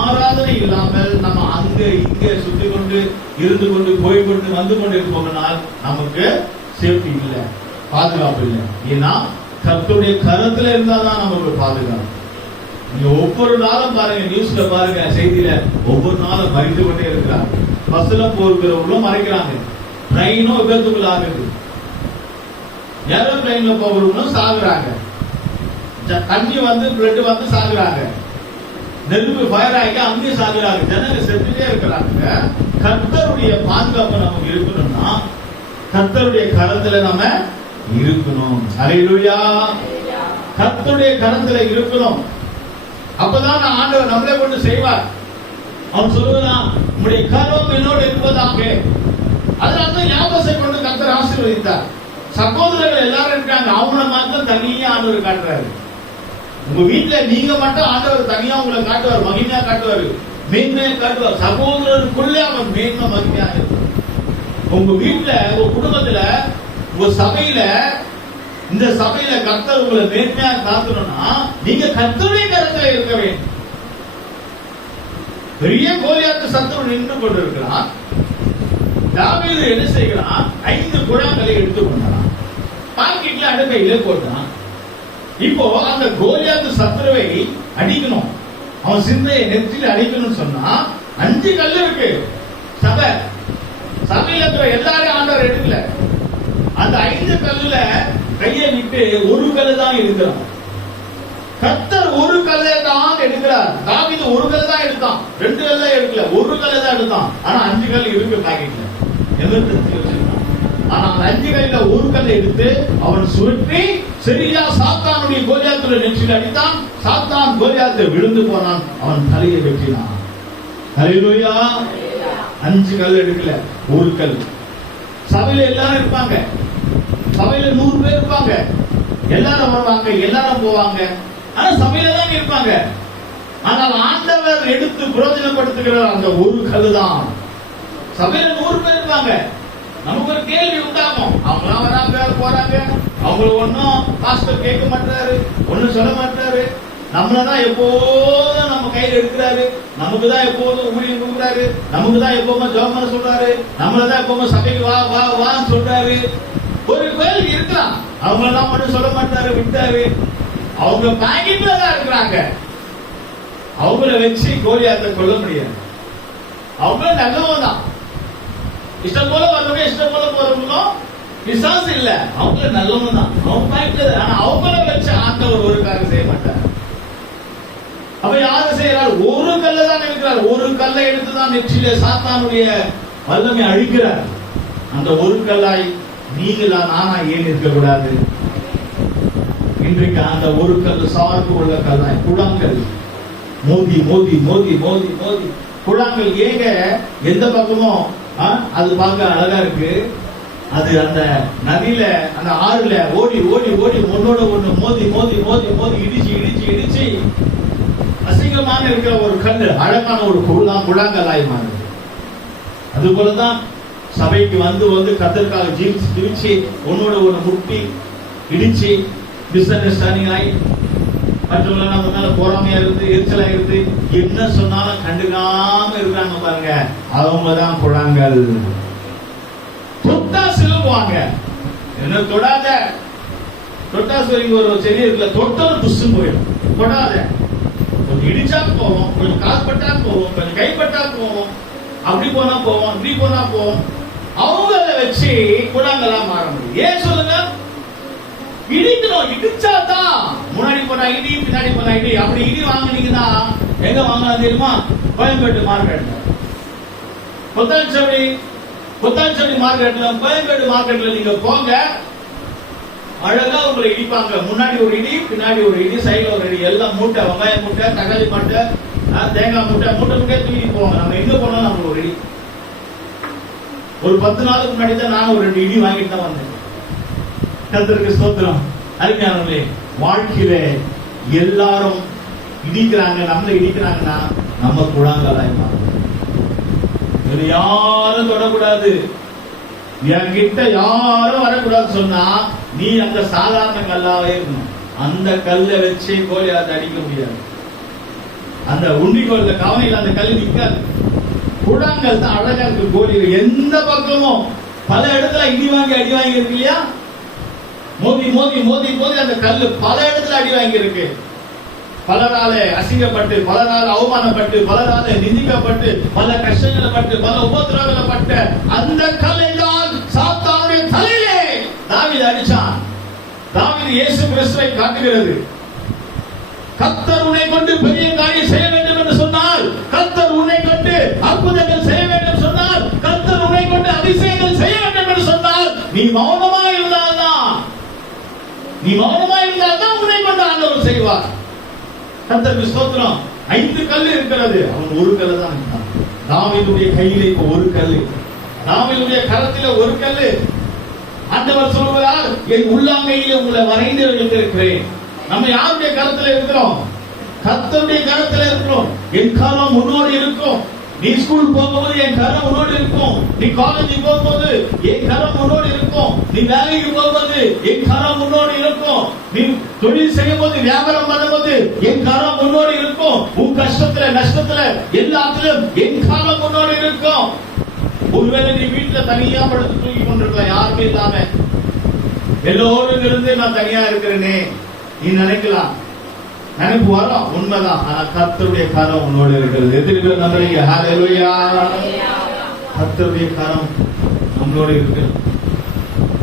ஆராதனை இல்லாமல் நம்ம அங்க இங்க சுத்தி கொண்டு இருந்து கொண்டு போய் கொண்டு வந்து கொண்டு இருப்போம்னால் நமக்கு சேஃப்டி இல்லை, பாதுகாப்பு இல்லை. ஏன்னா கர்த்தருடைய கரத்துல இருந்தாதான் நமக்கு பாதுகாப்பு. நீங்க ஒவ்வொரு நாளும் பாருங்க, நியூஸ்ல பாருங்க, செய்தியில ஒவ்வொரு நாளும் மறைத்து கொண்டே இருக்கிறாங்க. பஸ்ல போகிறவங்களும் மறைக்கிறாங்க, ட்ரெயினும் விபத்துக்குள்ள ஆகுது, ஏரோப்ளைன்ல போகிறவங்களும் சாகுறாங்க, தண்ணி வந்து பிளட் வந்து சாகுறாங்க, நெருப்பு ஃபயர் ஆகி அங்கேயும் சாகுறாங்க, ஜனங்க செத்துட்டே இருக்கிறாங்க. கர்த்தருடைய பாதுகாப்பு நமக்கு இருக்கணும்னா கர்த்தருடைய கரத்துல நம்ம இருக்கணும். அல்லேலூயா. கர்த்தருடைய கரத்துல இருக்கணும். அப்பதான் ஆண்டவர் நம்மளே கொண்டு செய்வார். அவன் சொல்லுவான், உங்களுடைய கரம் என்னோடு இருப்பதாக. அதனால ஞாபகத்தை கொண்டு கர்த்தர் ஆசீர்வதித்தார். சகோதரர்கள் எல்லாரும் இருக்காங்க, அவங்கள மாத்திரம் தனியா ஆண்டவர் காட்டுறாரு. உங்க வீட்டுல நீங்க மட்டும் ஆண்டவர் தனியா உங்களை காட்டுவார், மகிமையா காட்டுவார், மேன்மையா காட்டுவார். சகோதரருக்குள்ளே அவன் மேன்மை மகிமையா இருக்கும். உங்க வீட்டுல, உங்க குடும்பத்துல, உங்க சபையில, இந்த சபையில கர்த்தர் உங்களை மேன்மையா காக்கணும்னா நீங்க கர்த்தருடைய கரத்துல இருக்க வேண்டும். பெரிய கோலியாத்து சத்துரு நின்று கொண்டிருக்கிறான். தாவீது என்ன செய்கிறான்? 5 குழாங்களை எடுத்துக்கொண்டான், பாக்கெட்ல அடுப்பையில போட்டான். இப்போ அந்த கோலியாத்து சத்துருவை அடிக்கணும், அவன் சிந்தையை நெற்றில அடிக்கணும்னு சொன்னா 5 கல் இருக்கு. சபையில இருக்கிற எல்லாரும் ஆண்டவர் எடுக்கல. அந்த 5 கல்லுல கையை விட்டு ஒரு கல்லு தான் எடுக்கிறான். கர்த்தர் ஒரு கல்லை தான் எடுக்கிறார். தாவீது ஒரு கல் தான் எடுத்தான், 2 கல் தான் எடுக்கல, ஒரு கல்லை தான் எடுத்தான். ஆனா 5 கல் இருக்கு பாக்கெட்ல, எமர்ஜென்சி வச்சிருக்கான். ஆனா அந்த 5 கல்ல ஒரு கல்லை எடுத்து அவன் சுருட்டி சரியா சாத்தானுடைய கோலியாத்துல நெற்றில அடித்தான். சாத்தான் கோலியாத்தை விழுந்து போனான், அவன் தலையை வெட்டினான். அல்லேலூயா. 5 கல் எடுக்கல, ஒரு கல். சபையில எல்லாரும் இருப்பாங்க, சபையில 100 பேர் இருப்பாங்க, எல்லாரும் வருவாங்க, எல்லாரும் போவாங்க, ஆனா சபையில தான் இருப்பாங்க. ஆனால் ஆண்டவர் எடுத்து பிரயோஜனப்படுத்துகிற அந்த ஒரு கல்லு தான். சபையில 100 பேர் இருப்பாங்க. நமக்கு ஒரு கேள்வி உண்டாகும், அவங்களாம் வராங்க போறாங்க, அவங்களுக்கு ஒன்னும் பாஸ்டர் கேட்க மாட்டாரு, ஒன்னும் சொல்ல மாட்டாரு, நம்மளதான் எப்போதும் நம்ம கையில் எடுக்கிறாரு, நமக்கு தான் எப்போதும் ஊழியம் கொடுக்குறாரு, நமக்கு தான் எப்பவுமே ஜெபம் பண்ண சொல்றாரு, நம்மளதான் எப்பவுமே சபைக்கு வா வா வான்னு சொல்றாரு. ஒரு கேள்வி இருக்கலாம், அவங்களெல்லாம் மட்டும் சொல்ல மாட்டாரு, விட்டாரு. அவங்க பாக்கெட்ல தான் இருக்கிறாங்க. அவங்கள வச்சு கோலியாத்தை கொல்ல முடியாது. அவங்க நல்லவங்க தான், இஷ்டம் போல வரவங்க இஷ்டம் போல போறவங்களும் விசாசு இல்ல, அவங்க நல்லவங்க தான், அவங்க பாக்கெட்ல. ஆனா அவங்கள வச்சு ஆண்டவர் ஒரு காரியம் செய்ய மாட்டார். அப்ப யாரு செய்யறாரு? ஒரு கல்ல தான் இருக்கிறார். ஒரு கல்லை எடுத்துதான் நெற்றியில சாத்தானுடைய வல்லமை அழிக்கிறார். அந்த ஒரு கல்லாய் நீங்களா நானா ஏன் இருக்கக்கூடாது? இன்றைக்கு அந்த ஒரு கல் சார்பு உள்ள கல்லாய் குழாங்கல் மோதி மோதி மோதி மோதி மோதி குழாங்கல் ஏங்க எந்த பக்கமும் அது பார்க்க அழகா இருக்கு. அது அந்த நதியில அந்த ஆறுல ஓடி ஓடி ஓடி ஒன்னோட ஒண்ணு மோதி மோதி மோதி மோதி இடிச்சு இடிச்சு இடிச்சு அசிங்கமான இருக்கிற ஒரு கல் அழகான ஒரு குழாங்கலாய் மாறுது. அது போலதான் சபைக்கு வந்து வந்து கர்த்தருக்காக ஜீவிச்சு ஒன்னோட ஒண்ணு முட்டி இடிச்சு மிஸ் அண்டர்ஸ்டாண்டிங் ஆகி மற்றவங்க நம்ம மேல போறாமையா இருந்து எரிச்சலா இருந்து என்ன சொன்னாலும் கண்டுக்காம இருக்கிறாங்க பாருங்க, அவங்கதான் குழாங்கல். தொட்டா சிலுவாங்க, என்ன தொடாத, தொட்டா சொல்லி ஒரு செடி இருக்குல்ல, தொட்டாலும் புஷ் போயிடும், தொடாத. கொஞ்சம் இடிச்சா போவோம், கொஞ்சம் கால்பட்டா போவோம், கொஞ்சம் கைப்பட்டா போவோம், அப்படி போனா போவோம், இப்படி போனா போவோம். அவங்கள வச்சு குழாங்கலா மாற முடியும். ஏன் சொல்லுங்க? இடிக்கணும், இடிச்சாதான். முன்னாடி போனா இடி, பின்னாடி போனா இடி. அப்படி இடி வாங்கினீங்கன்னா எங்க வாங்கலாம் தெரியுமா? கோயம்பேட்டு மார்க்கெட்ல, கொத்தாஞ்சபடி மார்க்கெட்ல, கோயம்பேடு மார்க்கெட்ல நீங்க போங்க. அழகா உங்களை இடிப்பாங்க. முன்னாடி ஒரு இடி, பின்னாடி ஒரு இடி, சைடுல ஒரு இடி, எல்லாம் மூட்டை, வெங்காய மூட்டை, தக்காளி மூட்டை, தேங்காய் மூட்டை, மூட்டை மூட்டை தூக்கி போவாங்க. நம்ம எங்க போனாலும் நம்ம ஒரு இடி. ஒரு 10 நாளுக்கு முன்னாடி தான் நான் ஒரு 2 இடி வாங்கிட்டு தான் வந்தேன். கர்த்தருக்கு ஸ்தோத்திரம். அருமையானவர்களே, வாழ்க்கையில எல்லாரும் இடிக்கிறாங்க, நம்மளை இடிக்கிறாங்கன்னா நம்ம குழாங்கலாய் மாறும். யாரும் தொடக்கூடாது, என்கிட்ட யாரும் வரக்கூடாது சொன்னா நீ அந்த சாதாரண கல்லாவே இருக்கணும். அந்த கல்லை வச்சு கோலியாத்தை அடிக்க முடியாது. அந்த உண்டிகோல்ல கவனையில் அந்த கல் நிற்காது. குழாங்கல் தான் அழகா இருக்கு. கோலி எந்த பக்கமும் பல இடத்துல இடி வாங்கி அடி வாங்கி இருக்கு இல்லையா? மோதி மோதி மோதி மோதி அந்த கல்லு பல இடத்துல அடி வாங்கி இருக்கு. பலரால அசிங்கப்பட்டு, பலரால அவமானப்பட்டு, பலரால நிந்திக்கப்பட்டு, பல கஷ்டங்களை பட்டு, பல உபத்திரவங்களை பட்டு அந்த கல்லை தான் சாத்தானுடைய தலையிலே தாவீது அடிச்சான். தாவீது இயேசு கிறிஸ்துவை காட்டுகிறது. கர்த்தர் உன்னை கொண்டு பெரிய காரியம் செய்ய வேண்டும் என்று சொன்னால், கர்த்தர் உன்னை கொண்டு அற்புதங்கள் செய்ய வேண்டும் சொன்னால், கர்த்தர் உன்னை கொண்டு அதிசயங்கள் செய்ய வேண்டும் என்று சொன்னால், நீ மௌனமா இருந்தால்தான் உன்னை கொண்டு ஆண்டவர் செய்வார். கர்த்தருக்கு ஸ்தோத்திரம். 5 கல் இருக்கிறது, அவன் ஒரு கல்லை தான் இருந்தான். தாவீதுடைய கையிலே இப்ப ஒரு கல், தாவீதுடைய கரத்திலே ஒரு கல். ஆண்டவர் சொல்கிறார், என் உள்ளங்கையிலே உங்களை வரைந்து வைத்திருக்கிறேன். நம்ம யாருடைய கரத்துல இருக்கிறோம்? கர்த்தருடைய கரத்துல இருக்கிறோம். என் கரம் உன்னோடு இருக்கும். நீ ஸ்கூல் போகும்போது என் கரம் உன்னோடு இருக்கும். நீ காலேஜ் போகும்போது என் கரம் உன்னோடு இருக்கும். நீ வேலைக்கு போகும்போது என் கரம் உன்னோடு இருக்கும். நீ தொழில் செய்யும் போது, வியாபாரம் பண்ணும்போது என் கரம் உன்னோடு இருக்கும். உன் கஷ்டத்துல நஷ்டத்துல எல்லாத்திலும் என் கரம் உன்னோடு இருக்கும். ஒருவேளை நீ வீட்டுல தனியா படுத்து தூக்கி கொண்டிருக்கலாம், யாருமே இல்லாம. எல்லோரும் இருந்து நான் தனியா இருக்கிறேனே நீ நினைக்கலாம், நினைப்பு வரும், உண்மைதான். ஆனா கர்த்தருடைய கரம் உன்னோடு இருக்கிறது. எத்தனை பேர் நம்புறீங்க? ஹல்லேலூயா. கர்த்தருடைய கரம் நம்மளோடு இருக்கிறது.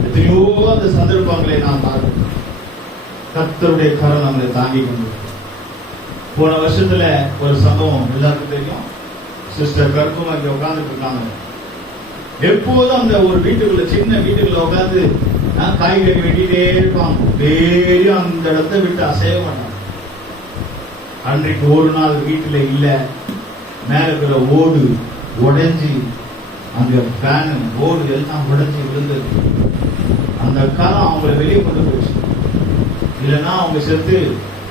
எத்தனையோ அந்த சந்தர்ப்பங்களை நாம் பார்க்கிறோம். கர்த்தருடைய கரம் நம்மளை தாங்கி கொண்டு. போன வருஷத்துல ஒரு சம்பவம் எல்லாருக்கும் தெரியும். சிஸ்டர் கருப்பும் அங்கே உட்கார்ந்துட்டு இருக்காங்க. எப்போதும் அந்த ஒரு வீட்டுக்குள்ள, சின்ன வீட்டுக்குள்ள உட்கார்ந்து காய்கறி வெட்டிட்டே இருப்பாங்க. டெய்லி அந்த இடத்தை விட்டு அசைய மாட்டாங்க. அன்றைக்கு ஒரு நாள் வீட்டுல இல்ல, மேல இருக்கிற ஓடு உடைஞ்சி, அங்க ஃபேன் ஓடு எல்லாம் உடைஞ்சி விழுந்தது. அந்த காலம் அவங்களை வெளியே கொண்டு போச்சு. இல்லைன்னா அவங்க செத்து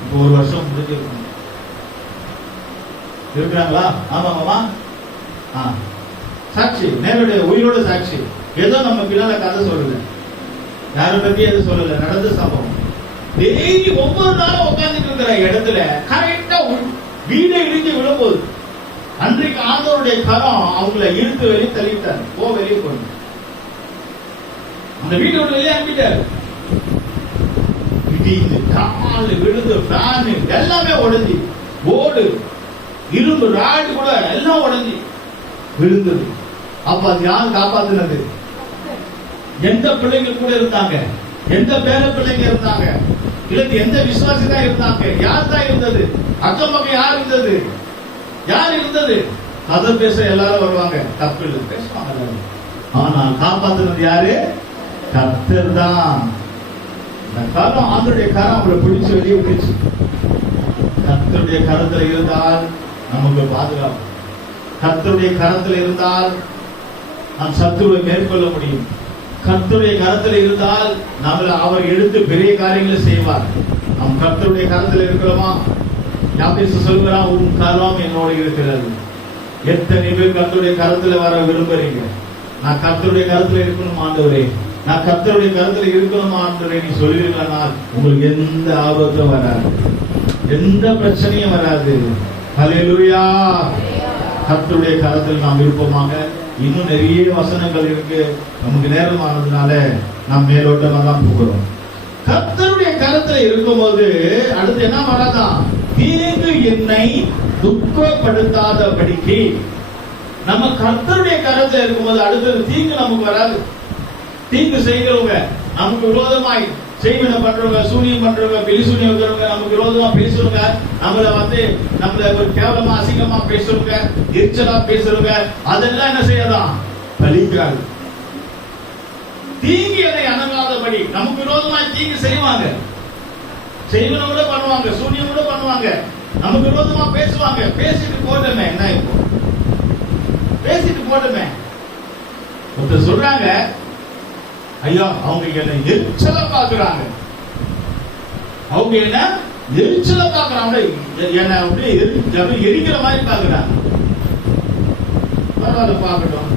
இப்போ 1 வருஷம் முடிஞ்சிருக்காங்க. இருக்கிறாங்களா? ஆமாமாமா. சாட்சி, நேருடைய உயிரோட சாட்சி. ஏதோ நம்ம பின்னால கதை சொல்லல, யாரை பத்தி எதுவும் சொல்லல, நடந்த சம்பவம். டெய்லி ஒவ்வொரு நாளும் உட்கார்ந்துட்டு இருக்கிற இடத்துல கரெக்டா வீடை இடிஞ்சு விழும்போது, அன்றைக்கு ஆண்டவருடைய கரம் அவங்கள இழுத்து வெளியே தள்ளிட்டாரு. வெளியே போன அந்த வீட்டை வெளியே அனுப்பிட்டாரு. இடிந்து கால் விழுந்து ஃபேன் எல்லாமே உடைஞ்சி, ஓடு இரும்பு ராடு கூட எல்லாம் உடைஞ்சி விழுந்தது. அப்ப அது யார் காப்பாத்தினது? எந்த பிள்ளைகள் கூட இருந்தாங்க? எந்த பேர பிள்ளைங்க இருந்தாங்க? இல்ல எந்த விசுவாசி தான் இருந்தாங்க? யார் தான் இருந்தது? அக்கம் பக்கம் யார் இருந்தது? யார் இருந்தது? கதை பேச எல்லாரும் வருவாங்க, தப்பு இல்லை, பேசுவாங்க. ஆனா காப்பாத்துனது யாரு? கர்த்தர் தான். இந்த காலம் ஆண்டவருடைய கரம் அவங்களை பிடிச்சு வெளியே பிடிச்சு. கர்த்தருடைய கரத்துல இருந்தால் நமக்கு பாதுகாப்பு. கர்த்தருடைய கரத்துல இருந்தால் நாம் சத்துருவை மேற்கொள்ள முடியும். கர்த்தருடைய கரத்தில் இருந்தால் நம்மளை அவர் எடுத்து பெரிய காரியங்களை செய்வார். நாம் கர்த்தருடைய கரத்தில் இருக்கிறோமா? யாபேசு சொல்கிறான், உன் கரம் என்னோடு இருக்கிறது. எத்தனை பேர் கர்த்தருடைய கரத்துல வர விரும்புறீங்க? நான் கர்த்தருடைய கரத்துல இருக்கணும் ஆண்டவரே, நான் கர்த்தருடைய கரத்துல இருக்கணும் ஆண்டவரே நீ சொல்லிருக்கா, உங்களுக்கு எந்த ஆபத்தும் வராது, எந்த பிரச்சனையும் வராது. ஹல்லேலூயா. கர்த்தருடைய கரத்தில் நாம் இருப்போமாக. இன்னும் நிறைய வசனங்கள் இருக்கு, நமக்கு நேரம் ஆனதுனால நாம் மேலோட்டமா தான் போகிறோம். கர்த்தருடைய கரத்துல இருக்கும்போது அடுத்து என்ன வராதான்? தீங்கு என்னை துக்கப்படுத்தாதபடிக்கு. நம்ம கர்த்தருடைய கரத்துல இருக்கும்போது அடுத்தது தீங்கு நமக்கு வராது. தீங்கு செய்கிறவங்க, நமக்கு விரோதமாய் செய்வன பண்றவங்க, சூனியம் பண்றவங்க, பிலிசூனியம் வைக்கிறவங்க, நமக்கு விரோதமா பேசுறவங்க, நம்மள ஒரு கேவலமா அசிங்கமா பேசுறவங்க, எரிச்சலா பேசுறவங்க, அதெல்லாம் என்ன செய்யலாம்? பலிக்காது. தீங்கு என்னை அணுகாதபடி. நமக்கு விரோதமா தீங்கு செய்வாங்க, செய்வன கூட பண்ணுவாங்க, சூனியம் கூட பண்ணுவாங்க, நமக்கு விரோதமா பேசுவாங்க. பேசிட்டு போட்டமே, என்ன இப்போ பேசிட்டு போட்டமே. ஒருத்தர் சொல்றாங்க, ஐயா அவங்க என்ன எரிச்சலா பாக்குறாங்க, அவங்க என்ன எரிச்சலா பாக்குறாங்க, என்ன அப்படியே எரிக்கிற மாதிரி பாக்குறாங்க. பரவாயில்ல பாக்கட்டும்,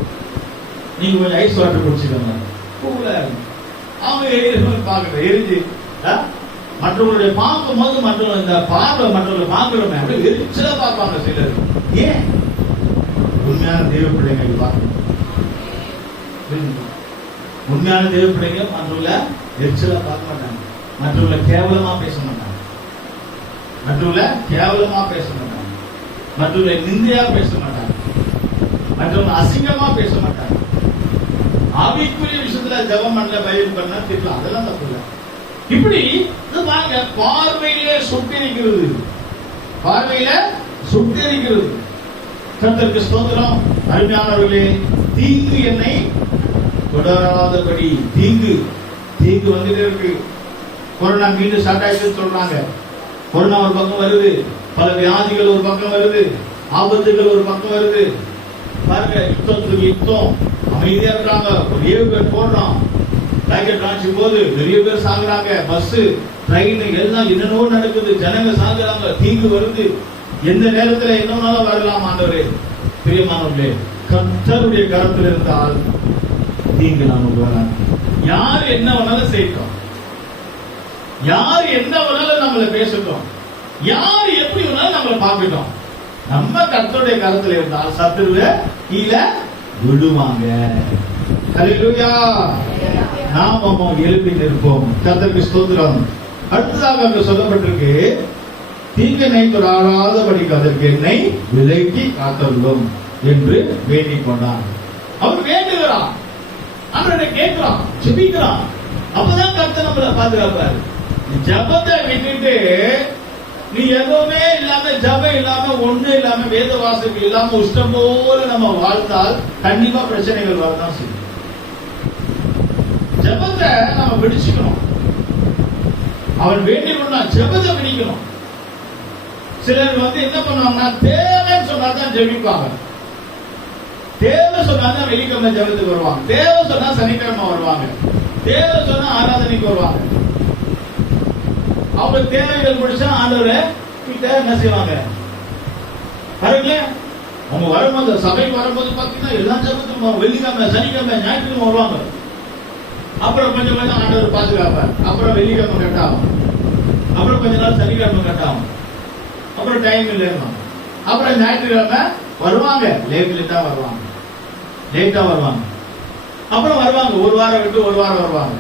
நீங்க கொஞ்சம் ஐஸ் வாட்டர் குடிச்சுக்கோங்க. அவங்க பாக்கட்டும், எரிஞ்சு மற்றவங்களுடைய பார்க்கும் போது மற்றவங்க இந்த பார்வை மற்றவங்களை பார்க்கிறோமே அப்படியே எரிச்சலா பார்ப்பாங்க சிலர். ஏன்? உண்மையான தெய்வ பிள்ளைங்க பார்க்கணும். உண்மையான தெய்வ பிள்ளைங்க மற்றவங்கள எரிச்சலா பார்க்க மாட்டாங்க, மற்றவங்களை கேவலமா பேச மாட்டாங்க, மற்றவங்களை கேவலமா பேச மாட்டாங்க, மற்றவங்களை நிந்தையா பேச மாட்டாங்க, மற்றவங்க அசிங்கமா பேச மாட்டாங்க. ஆவிக்குரிய விஷயத்துல ஜெபம் பண்ணல, பைபிள் பண்ண திட்டலாம், அதெல்லாம் தப்பு இல்லை. இப்படி வாங்க, பார்வையிலே சுட்டெரிக்கிறது, பார்வையில சுட்டெரிக்கிறது. கர்த்தருக்கு ஸ்தோத்திரம். அருமையானவர்களே, தீங்கு என்னை தொடராதபடி. தீங்கு வந்துட்டே இருக்கு. கொரோனா மீண்டும் ஸ்டார்ட் ஆயிடுச்சுன்னு சொல்றாங்க. கொரோனா ஒரு பக்கம் வருது, பல வியாதிகள் ஒரு பக்கம் வருது, ஆபத்துகள் ஒரு பக்கம் வருது. பாருங்க, யுத்தத்துக்கு யுத்தம், அமைதியா இருக்காங்க. ஒரு 7 பேர் போடுறோம், ராக்கெட் லான்ச் போது நிறைய பேர் சாகுறாங்க. பஸ், ட்ரெயின் எல்லாம் என்னென்னவோ நடக்குது, ஜனங்க சாகுறாங்க. தீங்கு வருது, எந்த நேரத்தில் என்னன்னாலும் வரலாம். ஆண்டவரே, பிரியமானவர்களே, கர்த்தருடைய கரத்தில் இருந்தால் தீங்கு நமக்கு வராது. யார் என்ன வேணாலும் செய்யட்டும், யார் என்ன வேணாலும் நம்மள பேசட்டும், யார் எப்படி வேணாலும் நம்மள பார்க்கட்டும், நம்ம கர்த்தருடைய கரத்தில் இருந்தால் சத்துருவை கீழே விடுவாங்க. ஹல்லேலூயா. நாம எழுப்பி நிற்போம். கர்த்தருக்கு ஸ்தோத்திரம். அடுத்ததாக அங்கு சொல்லப்பட்டிருக்கு, தீங்கனை தொடராதபடிக்கு அதற்கு என்னை விலக்கி காத்தருளும் என்று வேண்டிக் கொண்டான். அவர் வேண்டுகிறான், அவருடைய கேட்கிறான், ஜெபிக்கிறான். அப்பதான் கர்த்தர் நம்மளை பாதுகாப்பாரு. ஜபத்தை விட்டுட்டு நீ எதுவுமே இல்லாம, ஜபம் இல்லாம, ஒண்ணு இல்லாம, வேத வாசிப்பு இல்லாம இஷ்டம் போல நம்ம வாழ்ந்தால் கண்டிப்பா பிரச்சனைகள் வரதான் செய்யும். ஜபத்தை நம்ம பிடிச்சுக்கணும். அவன் வேண்டிக் கொண்டான், ஜபத்தை பிடிக்கணும். சிலர் என்ன பண்ணுவாங்கன்னா, தேவைன்னு சொன்னாதான் ஜெபிப்பாங்க, தேவை சொன்னா வெள்ளிக்கிழமை ஜபத்துக்கு வருவாங்க, தேவை சொன்னா சனிக்கிழமை வருவாங்க, தேவை சொன்னா ஆராதனைக்கு வருவாங்க. அவங்க தேவைகள் முடிச்சா ஆண்டவரை கிட்ட என்ன செய்வாங்க பாருங்களே. அவங்க வரும்போது, சபைக்கு வரும்போது பாத்தீங்கன்னா எல்லா ஜபத்துக்கும் வெள்ளிக்கிழமை, சனிக்கிழமை, ஞாயிற்றுக்கிழமை வருவாங்க. அப்புறம் கொஞ்சம் கொஞ்சம் ஆண்டவர் பாதுகாப்பார். அப்புறம் வெள்ளிக்கிழமை கட் ஆகும், அப்புறம் கொஞ்ச நாள் சனிக்கிழமை கட் ஆகும், அப்புறம் டைம் இல்லைன்னா அப்புறம் ஞாயிற்றுக்கிழமை வருவாங்க, லேட்டா வருவாங்க, லேட்டா வருவாங்க, அப்புறம் வருவாங்க, ஒரு வாரம் விட்டு ஒரு வாரம் வருவாங்க.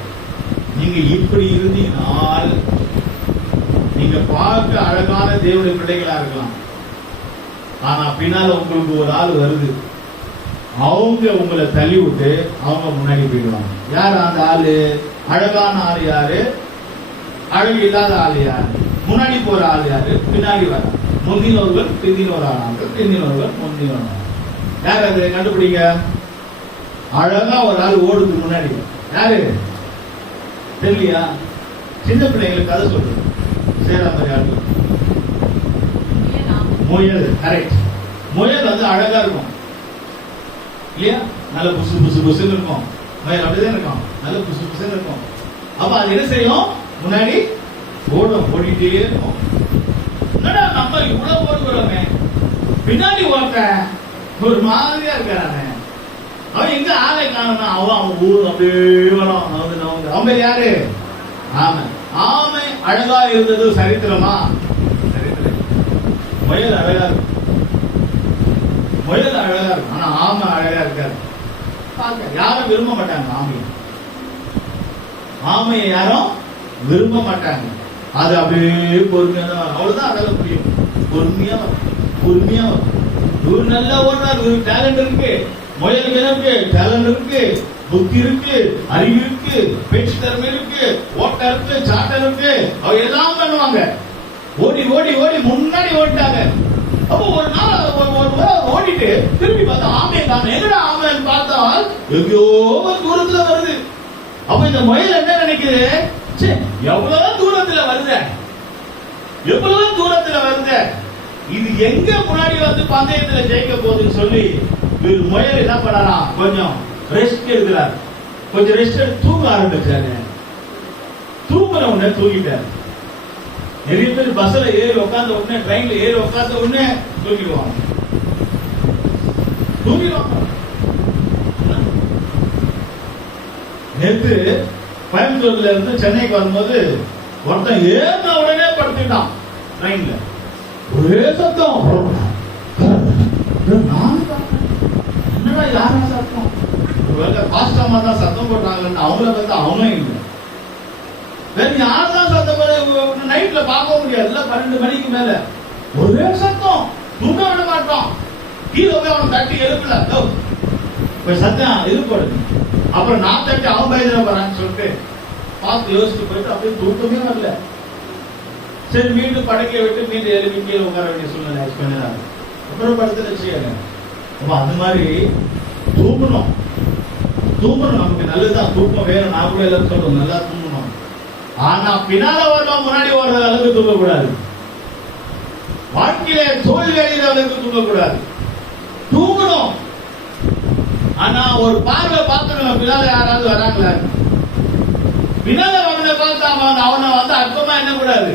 நீங்க இப்படி இருந்தீங்கனால் நீங்க பார்க்க அழகான தேவனுடைய பிள்ளைகளா இருக்கலாம். ஆனா பின்னால உங்களுக்கு ஒரு ஆள் வருது, அவங்க உங்களை தள்ளி விட்டு அவங்க முன்னாடி போயிடுவாங்க. யாரு அந்த ஆளு? அழகான ஆள் யாரு? அழகு இல்லாத ஆள் யாரு? முன்னாடி போற ஆள் யாரு? பின்னாடி வர. முந்தினவர்கள் பிந்தின ஒரு ஆளாங்க, பிந்தினவர்கள் முந்தின ஒரு ஆள். யார் அது? கண்டுபிடிங்க. அழகா ஒரு ஆள் ஓடுது முன்னாடி, யாரு தெரியலையா? சின்ன பிள்ளைங்களுக்கு கதை சொல்றது. சேராம முயல், கரெக்ட். முயல் அழகா இருக்கும் இல்லையா? நல்ல புசு புசு புசுன்னு இருக்கும். முயல் அப்படிதான் இருக்கும், நல்ல புசு புசுன்னு இருக்கும். அப்ப அது என்ன செய்யும்? முன்னாடி ஓடும், ஓடிட்டே இருக்கும். என்னடா நம்ம இவ்வளவு ஓடுகிறோமே, பின்னாடி ஓட்ட ஒரு மாதிரியா இருக்கானே, அவன் எங்க ஆளை காணனா, அவன் ஊர் அப்படியே வரும். அவங்க யாரு? ஆமை. ஆமை அழகா இருந்தது சரித்திரமா? சரித்திரம். முயல் அழகா இருக்கும், முயல் அழகா இருக்கும், ஆனா ஆமை அழகா இருக்காது. யாரும் விரும்ப மாட்டாங்க ஆமையை. ஆமையை யாரும் விரும்ப மாட்டாங்க. அது அப்படியே பொறுமையா தான் வரும். அவ்வளவுதான் அழகா புரியும். பொறுமையா வரும், பொறுமையா வரும். இவரு நல்லா ஓடுறாரு, இவருக்கு டேலண்ட் இருக்கு. முயலுக்கு இருக்கு, டேலண்ட் இருக்கு, புத்தி இருக்கு, அறிவு இருக்கு, பேச்சு திறமை இருக்கு, ஓட்ட இருக்கு, சாட்டம் இருக்கு. அவங்க எல்லாம் பண்ணுவாங்க. ஓடி ஓடி ஓடி முன்னாடி ஓடிட்டாங்க. அப்போ ஒரு நாள் ஓடிட்டு திரும்பி பார்த்தா ஆமையை காணோம். எங்கடா ஆமைன்னு பார்த்தால் எங்கேயோ ஒரு தூரத்துல வருது. அப்ப இந்த முயல் என்ன நினைக்குது, எவ்வளவு தூரத்துல வருது, எவ்வளவு தூரத்துல வருது, இது எங்க முன்னாடி வந்து பந்தயத்துல ஜெயிக்க போகுதுன்னு சொல்லி இவர் முயல் என்ன பண்ணலாம், கொஞ்சம் ரெஸ்ட் எடுக்கிறார். கொஞ்சம் ரெஸ்ட் எடுத்து தூங்க ஆரம்பிச்சாரு. தூங்குற உடனே தூங்கிட்டாரு. நிறைய பேர் பஸ்ல ஏறி உட்கார்ந்த உடனே, ட்ரெயின்ல ஏறி உட்கார்ந்த உடனே தூங்கிடுவாங்க. நேற்று கோயம்புத்தூர்ல இருந்து சென்னைக்கு வரும்போது ஒருத்தன் ஏறின உடனே படுத்துட்டான் ட்ரெயின்ல. ஒரே சத்தம். என்னடா யாரா சத்தம்? ஒருவேளை பாஸ்டமா தான் சத்தம் போட்டாங்கன்னு அவங்கள பார்த்தா அவங்களும் இல்லை. வேற யார்தான் சத்தம் போட நைட்ல பார்க்க முடியாதுல்ல. 12 மணிக்கு மேல ஒரே சத்தம். தூங்க விட மாட்டான். கீழே போய் அவன் தட்டி எழுப்பல, போய் சத்தம் எழுப்பாடு. அப்புறம் நான் தட்டி அவன் பயந்துட போறான்னு சொல்லிட்டு பார்த்து யோசிச்சு போயிட்டு அப்படியே தூக்கமே வரல. சரி மீண்டும் படுக்கையை விட்டு மீண்டும் எழுப்பி கீழே உட்கார வேண்டிய சூழ்நிலை பண்ணினாங்க. அப்புறம் படத்துல செய்யாங்க. அப்ப அது மாதிரி தூங்கணும். தூங்கணும் நமக்கு நல்லதுதான். தூக்கம் வேணும். நான் கூட எல்லாம் சொல்றோம், நல்லா தூங்கணும். ஆனா பின்னால வரலாம் முன்னாடி வர்ற அளவுக்கு தூங்கக்கூடாது. வாழ்க்கையில தோல்வி அடைகிற அளவுக்கு தூங்கக்கூடாது. தூங்கணும். ஆனா ஒரு பார்வை பார்க்கணும், பின்னால யாராவது வராங்களா. பின்னால அவனை பார்த்தா அவனை வந்து அர்த்தமா என்ன கூடாது.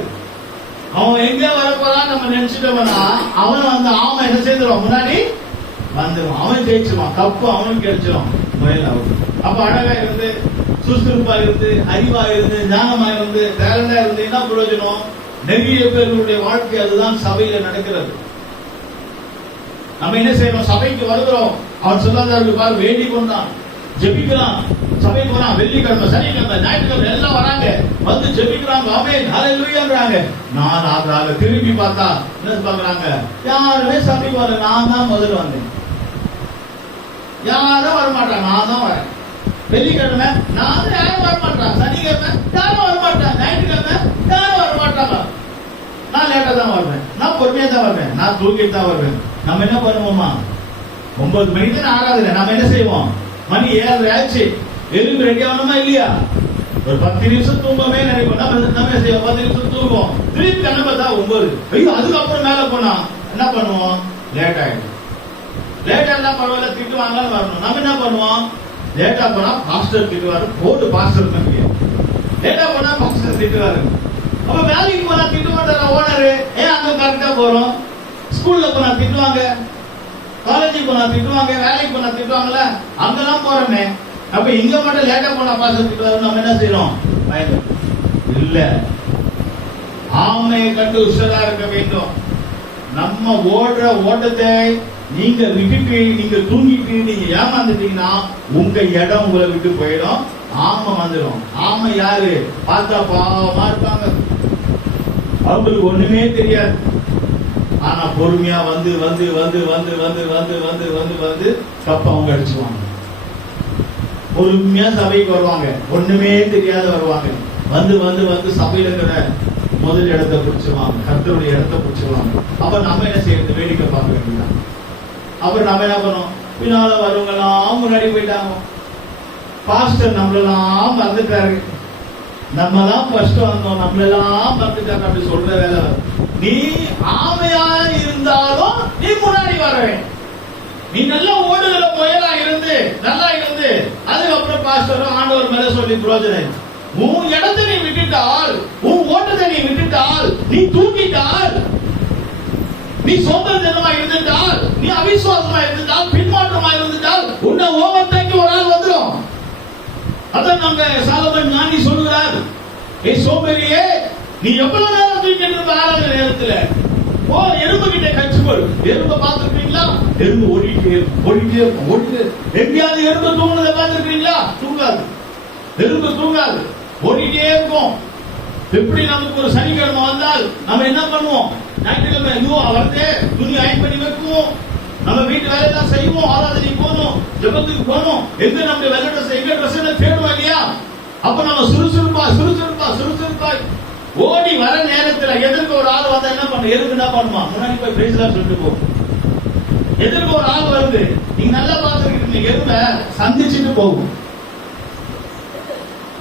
அவன் எங்க வரப்போறான் நம்ம நினைச்சிட்டோம்னா அவன் வந்து அவன் என்ன செய்திருவான், முன்னாடி வந்துடுவான். அவன் ஜெயிச்சிருவான். கப்பு அவனுக்கு கிடைச்சிடும். முயல் அவன் அப்ப அழகா இருந்து, சுறுசுறுப்பா இருந்து, அறிவா இருந்து, ஞானமா இருந்து, டேலண்டா இருந்து என்ன பிரயோஜனம்? நிறைய பேர்களுடைய வாழ்க்கை அதுதான் சபையில நடக்கிறது. நம்ம என்ன செய்யணும்? சபைக்கு வருகிறோம். அவன் சொல்லாதாருக்கு பாரு, வேண்டி கொண்டான், ஜெபிக்கிறான், சபைக்கு வரான். வெள்ளிக்கிழமை, சனிக்கிழமை, ஞாயிற்றுக்கிழமை எல்லாம் வராங்க, வந்து ஜெபிக்கிறாங்க, ஆமென் ஹல்லேலூயாங்கறாங்க. நான் ஆக திரும்பி பார்த்தா என்ன சொல்றாங்க, யாருமே சபைக்கு வரல, நான் தான் முதல்ல வந்தேன். யாரும் வர மாட்டாங்க, நான் தான் வரேன். வெள்ளிக்கிழமை நான் யாரும் வர மாட்டான், சனிக்கிழமை யாரும் வர மாட்டான், ஞாயிற்றுக்கிழமை யாரும் வர மாட்டாங்க. நான் லேட்டா தான் வருவேன், நான் பொறுமையா தான் வருவேன், நான் தூங்கிட்டு தான் வருவேன். நம்ம என்ன பண்ணுவோமா, 9 மணிக்கு தான் ஆகாதுல, நம்ம என்ன செய்வோம், மணி 7:30 ஆச்சு, எழுந்து ரெடி ஆகணுமா இல்லையா? ஒரு 10 நிமிஷம் தூங்கவே நினைப்போம். நம்ம செய்வோம், 10 நிமிஷம் தூங்குவோம், திருப்பி கண்ணை பார்த்தா 9. ஐயோ, அதுக்கப்புறம் மேல போனா என்ன பண்ணுவோம், லேட் ஆயிடும். லேட்டா எல்லாம் பரவாயில்ல, திட்டு வாங்கலாம் வரணும். நம்ம என்ன பண்ணுவோம், லேட்டா போனா பாஸ்டர் திட்டுவாரு, போட்டு பாஸ்டர் தம்பிய. லேட்டா போனா பாஸ்டர் திட்டுவாரு. அப்ப வேலைக்கு போனா திட்டு மாட்டார ஓனரு, ஏன் அங்க கரெக்டா போறோம்? ஸ்கூல்ல போனா திட்டுவாங்க, காலேஜுக்கு போனா திட்டுவாங்க, வேலைக்கு போனா திட்டுவாங்கல்ல, அங்கெல்லாம் போறோமே. அப்ப இங்க மட்டும் லேட்டா போனா பாஸ்டர் திட்டுவாரு, நம்ம என்ன செய்யறோம், பயந்து இல்ல. ஆமையை கண்டு உஷாரா இருக்க வேண்டும். நம்ம ஓடுற ஓட்டத்தை நீங்க விட்டுட்டு, நீங்க தூங்கிட்டு, நீங்க ஏமாந்துட்டீங்கன்னா உங்க இடம் உங்களை விட்டு போயிடும். ஆமை வந்துடும். ஆமை யாரு பார்த்தா பாவமா இருப்பாங்க, அவங்களுக்கு ஒண்ணுமே தெரியாது. ஆனா பொறுமையா வந்து வந்து வந்து வந்து வந்து வந்து வந்து வந்து வந்து கப்ப அவங்க அடிச்சுவாங்க. பொறுமையா சபைக்கு வருவாங்க, ஒண்ணுமே தெரியாத வருவாங்க. வந்து வந்து வந்து சபையில இருக்கிற முதல் இடத்தை பிடிச்சிருவாங்க, கர்த்தருடைய இடத்தை பிடிச்சிருவாங்க. அப்ப நம்ம என்ன செய்யறது, வேடிக்கை பார்க்க வேண்டியதான். அப்புறம் நம்ம என்ன பண்ணோம், பின்னால வருவங்கெல்லாம் முன்னாடி போயிட்டாங்க. பாஸ்டர் நம்மளெல்லாம் மறந்துட்டாரு, நம்ம தான் ஃபர்ஸ்ட் வந்தோம், நம்மளெல்லாம் மறந்துட்டாங்க அப்படி சொல்ற வேலை. நீ ஆமையா இருந்தாலும் நீ முன்னாடி வரவேன். நீ நல்லா ஓடுகிற முயலா இருந்து நல்லா இருந்து அதுக்கப்புறம் பாஸ்டரும் ஆண்டவர் மேல சொல்லி பிரயோஜனம். உன் இடத்தை நீ விட்டுட்டால், உன் ஓட்டத்தை நீ விட்டுட்டால், நீ தூக்கிட்டால், நீ சோம்பேறித்தனமா இருந்துட்டால், நீ அவிசுவாசமா இருந்துட்டால், பின்மாற்றமா இருந்துட்டால், உன்னை ஓவர்டேக் ஒரு ஆள் வந்துடும். அதான் நம்ம சாலமன் ஞானி சொல்லுகிறார், ஏ சோம்பேறியே, நீ எவ்வளவு நேரம் தூக்கிட்டு இருந்த ஆராத நேரத்துல ஓ எறும்பு கிட்ட கற்றுக்கொள். எறும்பை பார்த்திருக்கீங்களா? எறும்பு ஓடிட்டே இருக்கும், ஓடிட்டே இருக்கும், ஓடிட்டு எங்கேயாவது எறும்பு தூங்குனதை பார்த்திருக்கீங்களா? தூங்காது, எறும்பு தூங்காது, ஓடிட்டே இருக்கும். எப்படி நமக்கு ஒரு சனிக்கிழமை வந்தால் நம்ம என்ன பண்ணுவோம், ஞாயிற்றுக்கிழமை ஐயோ வருதே, துணி அயன் பண்ணி வைக்குவோம், நம்ம வீட்டு வேலையெல்லாம் செய்வோம், ஆராதனைக்கு போகணும், ஜெபத்துக்கு போகணும், எங்க நம்ம வெள்ளை ட்ரெஸ் எங்க ட்ரெஸ் தேடுவோம் இல்லையா? அப்ப நம்ம சுறுசுறுப்பா சுறுசுறுப்பா சுறுசுறுப்பா ஓடி வர நேரத்துல எதிர்க்க ஒரு ஆள் வந்தா என்ன பண்ண, எதுக்கு என்ன பண்ணுமா, முன்னாடி போய் பிரைஸ்லாம் சொல்லிட்டு போ. எதிர்க்க ஒரு ஆள் வருது, நீங்க நல்லா பார்த்துக்கிட்டு எருமை சந்திச்சுட்டு போகும்.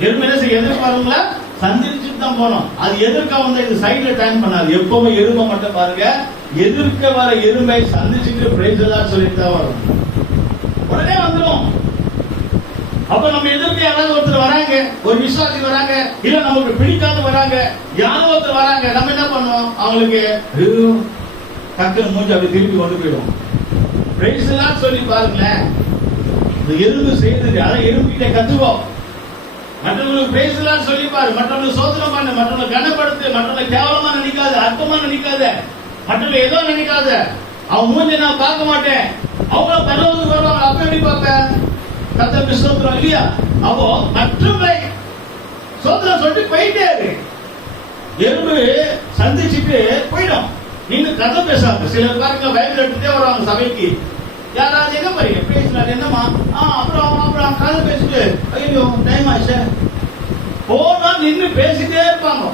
எறும்பு என்ன செய்ய எதிர்பாருங்களா சந்திச்சுட்டு தான் போனோம். அது எதிர்க்க வந்து இது சைடுல டர்ன் பண்ணாது. எப்பவுமே எறும்பை மட்டும் பாருங்க, எதிர்க்க வர எறும்பை சந்திச்சுட்டு பிரைஸ் எல்லாம் சொல்லிட்டு தான் வரும். உடனே வந்துடும். அப்ப நம்ம எதிர்க்க யாராவது ஒருத்தர் வராங்க, ஒரு விசுவாசி வராங்க, இல்ல நமக்கு பிடிக்காத வராங்க, யாரோ ஒருத்தர் வராங்க, நம்ம என்ன பண்ணுவோம்? அவங்களுக்கு டக்குனு மூஞ்சி அப்படி திருப்பி கொண்டு போயிடும். பிரைஸ் எல்லாம் சொல்லி பாருங்களேன். இந்த எறும்பு செய்யறது, அதான் எறும்பு கிட்ட கத்துவோம். மற்றவங்களுக்கு பிரைஸ் எல்லாம் சொல்லி பாரு, மற்றவங்களுக்கு சோதனை பண்ணு, மற்றவங்களை கனப்படுத்து, மற்றவங்களை கேவலமா நினைக்காத, அர்த்தமா நினைக்காத, மற்றவங்க ஏதோ நினைக்காத. அவன் மூஞ்சி நான் பார்க்க மாட்டேன், அவங்கள பரவத்துக்கு வருவாங்க, அப்ப எப்படி பார்ப்பேன்? கர்த்தருக்கு ஸ்தோத்திரம் இல்லையா? அப்போ மற்றவங்களை சோதனை சொல்லிட்டு போயிட்டே இருக்கு. எறும்பு சந்திச்சுட்டு போயிடும். நீங்க கதை பேசாம சிலர் பாருங்க வயது எடுத்துட்டே வருவாங்க சபைக்கு. யாராவது எங்க போறீங்க பேசுறாரு, என்னமா அப்புறம் கதை பேசிட்டு ஐயோ டைம் ஆச்சு போனா நின்று பேசிட்டே இருப்பாங்க.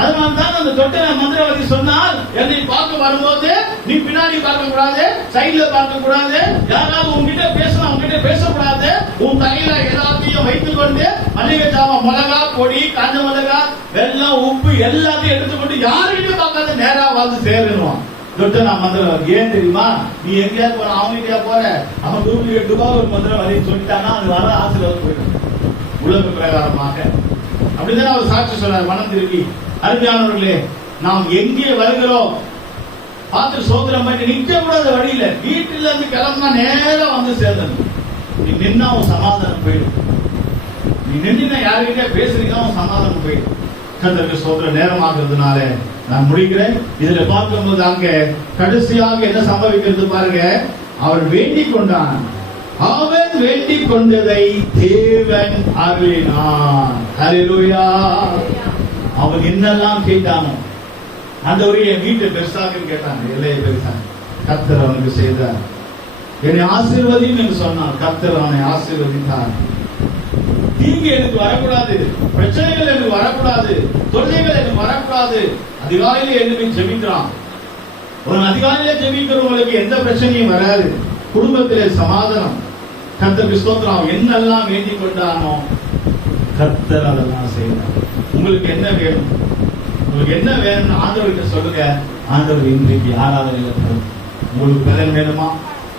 அதனால தான் அந்த தொட்ட மந்திரவாதி சொன்னால், என்னை பார்க்க வரும்போது நீ பின்னாடி பார்க்க கூடாது, சைட்ல பார்க்க கூடாது, யாராவது உங்ககிட்ட பேசணும் உங்ககிட்ட பேசக்கூடாது, உன் தலையில எல்லாத்தையும் வைத்துக் கொண்டு மல்லிகை ஜாமான், மிளகா பொடி, காஞ்ச மிளகா, வெல்லம், உப்பு எல்லாத்தையும் எடுத்துக்கொண்டு யாருக்கிட்ட பார்க்காத நேரா வந்து சேரணும். தொட்ட மந்திரவாதி ஏன் தெரியுமா? நீ எங்கேயாவது போற, அவங்ககிட்டயா போற, அவன் டூப்ளிகேட் ரூபாய் ஒரு மந்திரவாதி சொல்லிட்டானா அது வர ஆசீர்வாதம் போயிடும். உலக பிரகாரமாக அப்படிதான் அவர் சாட்சி சொன்னார். மனம் திருப்பி அருமையானவர்களே, நாம் எங்கே வருகிறோம் பார்த்து சோதனம் பண்ணி நிக்க கூடாத வழியில வீட்டில இருந்து கிளம்புனா நேரம் வந்து சேர்ந்தது. நீ நின்னா உன் சமாதானம் போயிடும். நீ நின்று யாருக்கிட்ட பேசுறீங்க உன் சமாதானம் போயிடும். கர்த்தருக்கு சோதர நேரம் ஆகிறதுனால நான் முடிக்கிறேன். இதுல பார்க்கும்போது அங்க கடைசியாக என்ன சம்பவிக்கிறது பாருங்க. அவர் வேண்டிக் கொண்டான், அவன் வேண்டிக் கொண்டதை தேவன் அருளினான். ஹல்லேலூயா. அவன் என்னெல்லாம் கேட்டானோ ஆண்டவரே என் வீட்டை பெருசாக கேட்டான், எல்லையை பெருசாக கர்த்தர் அவனுக்கு செய்தார். என்னை ஆசீர்வதியும் என்று சொன்னான், கர்த்தர் அவனை ஆசீர்வதித்தார். தீங்கு எனக்கு வரக்கூடாது, பிரச்சனைகள் எனக்கு வரக்கூடாது, தொல்லைகள் எனக்கு வரக்கூடாது. அதிகாலையிலே எழுப்பி ஜெபிக்கிறான். ஒரு அதிகாலையிலே ஜெபிக்கிறவங்களுக்கு எந்த பிரச்சனையும் வராது, குடும்பத்திலே சமாதானம். கர்த்தருக்கு ஸ்தோத்திரம். என்னெல்லாம் வேண்டிக் கொண்டானோ கர்த்தர் அதெல்லாம் செய்தார். உங்களுக்கு என்ன வேணும், உங்களுக்கு என்ன வேணும் ஆண்டவர்கிட்ட சொல்லுங்க. ஆண்டவர் இன்றைக்கு ஆராதனையில உங்களுக்கு பலன் வேணுமா?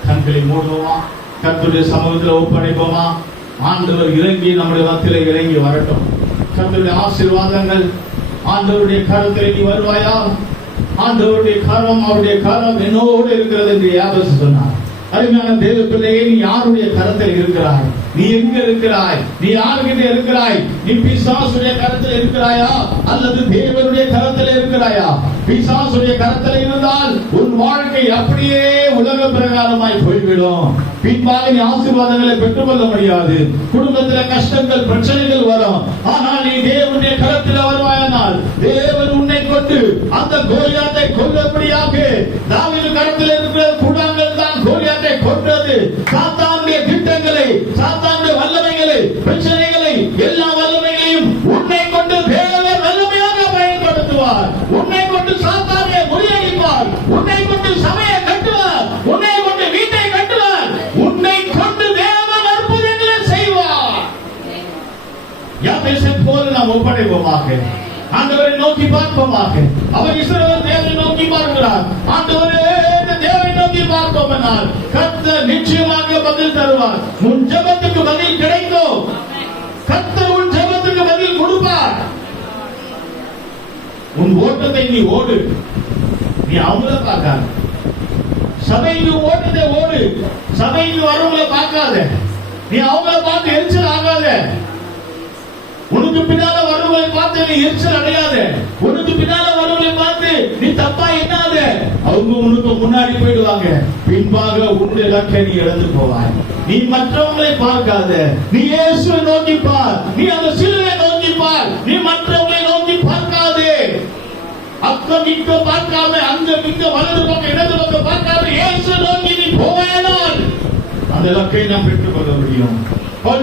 கண்களை மூடுவோமா? கர்த்தருடைய சமூகத்தில் ஒப்படைப்போமா? ஆண்டவர் இறங்கி நம்முடைய மத்தியில இறங்கி வரட்டும். கர்த்தருடைய ஆசீர்வாதங்கள் ஆண்டவருடைய கரத்தில் நீ வருவாயா? ஆண்டவருடைய கரம், அவருடைய கரம் என்னோடு இருக்கிறது என்று யாபேசு சொன்னார். அருமையான தேவ பிள்ளையே, நீ யாருடைய கரத்தில் இருக்கிறாய்? நீ எங்க இருக்கிறாய்? நீ யாருகிட்ட இருக்கிறாய்? நீ பிசாசுடைய கரத்தில் இருக்கிறாயா அல்லது தேவனுடைய கரத்தில் இருக்கிறாயா? பிசாசுடைய கரத்தில் இருந்தால் உன் வாழ்க்கை அப்படியே உலக பிரகாரமாய் போய்விடும். பின்பாக நீ ஆசீர்வாதங்களை பெற்றுக்கொள்ள முடியாது. குடும்பத்தில் கஷ்டங்கள் பிரச்சனைகள் வரும். ஆனால் நீ தேவனுடைய கரத்தில் வருவாயானால் தேவன் உன்னை கொண்டு அந்த கோலியாத்தை கொல்லபடியாக தாவீது கரத்தில் இருக்கிற கூடாங்கள் தான் கோலியாத்தை கொன்றது. சாத்தானுடைய திட்டங்களை, சாத்தானுடைய வல்லமைகளை, பிரச்சனைகளை, எல்லா வல்லமைகளையும் உன்னை கொண்டு தேவன் வல்லமையாக பயன்படுத்துவார். உன்னை கொண்டு சாத்தானை முறியடிப்பார். உன்னை கொண்டு சபையை கட்டுவார். உன்னை கொண்டு வீட்டை கட்டுவார். உன்னை கொண்டு தேவன் அற்புதங்களை செய்வார். யாபேசை போல நாம் ஒப்படைப்போமாக. ஆண்டவரை நோக்கி பார்ப்போமாக. அவர் இஸ்ரவேல் தேவனை நோக்கி பார்க்கிறார். ஆண்டவரே தேவனை நோக்கி பார்ப்போம் என்றால் கர்த்தர் நிச்சயமாக பதில் தருவார். உன் ஜெபத்துக்கு பதில் கிடைக்கும். கர்த்தர் உன் ஜெபத்துக்கு பதில் கொடுப்பார். உன் ஓட்டத்தை நீ ஓடு. நீ அவங்கள பார்க்காத. சபைக்கு ஓட்டத்தை ஓடு. சபைக்கு வரவங்கள பார்க்காத. நீ அவங்கள பார்த்து எரிச்சல் ஆகாத. உனக்கு பின்னால வருவங்களை பார்த்து நீ எரிச்சல் அடையாத. உனக்கு பின்னால வருவங்களை பார்த்து நீ தப்பா எண்ணாத. அவங்க உனக்கு முன்னாடி போயிடுவாங்க. பின்பாக உன்னுடைய இலக்கை நீ இழந்து போவாய். நீ மற்றவங்களை பார்க்காத. நீ இயேசுவை நோக்கி பார். நீ அந்த சிலுவை நோக்கி பார். நீ மற்றவங்களை நோக்கி பார்க்காதே. அக்கம் இங்க பார்க்காம, அங்க இங்க வலது பக்கம் இடது பக்கம் பார்க்காம இயேசு நோக்கி நீ போவேனால் அந்த இலக்கை நாம் பெற்றுக் கொள்ள முடியும்.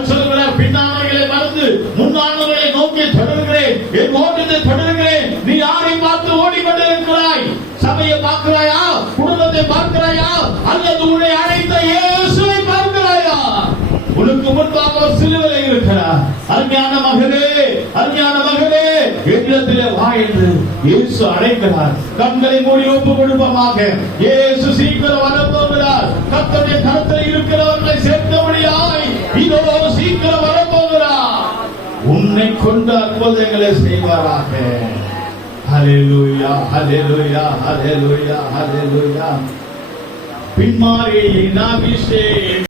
சொல்லுகிறார், பின்னானவர்களை மறந்து முன்னானவர்களை நோக்கி தொடர்கிறேன், என் ஓட்டத்தை தொடர்கிறேன். நீ யாரை பார்த்து ஓடிக்கொண்டிருக்கிறாய்? சபையை பார்க்கிறாயா? குடும்பத்தை பார்க்கிறாயா? அல்லது உன்னை அழைத்த இயேசுவை பார்க்கிறாயா? உனக்கு முன்பாக சிலுவையில் இருக்கிறார். அருமையான மகளே, அருமையான மகளே, என்னிடத்திலே வா என்று இயேசு அழைக்கிறார். கண்களை மூடி ஒப்பு கொடுப்போமாக. இயேசு சீக்கிரம் வரப்போகிறார். கர்த்தருடைய கரத்தில் இருக்கிறவர்களை சேர்த்தபடியாய் இதோ சீக்கிரம் வரப்போகிறார். உன்னை கொண்டு அற்புதங்களை செய்வாராக. ஹல்லேலூயா, ஹல்லேலூயா, ஹல்லேலூயா, ஹல்லேலூயா. பின்மாரியின் அபிஷேகம்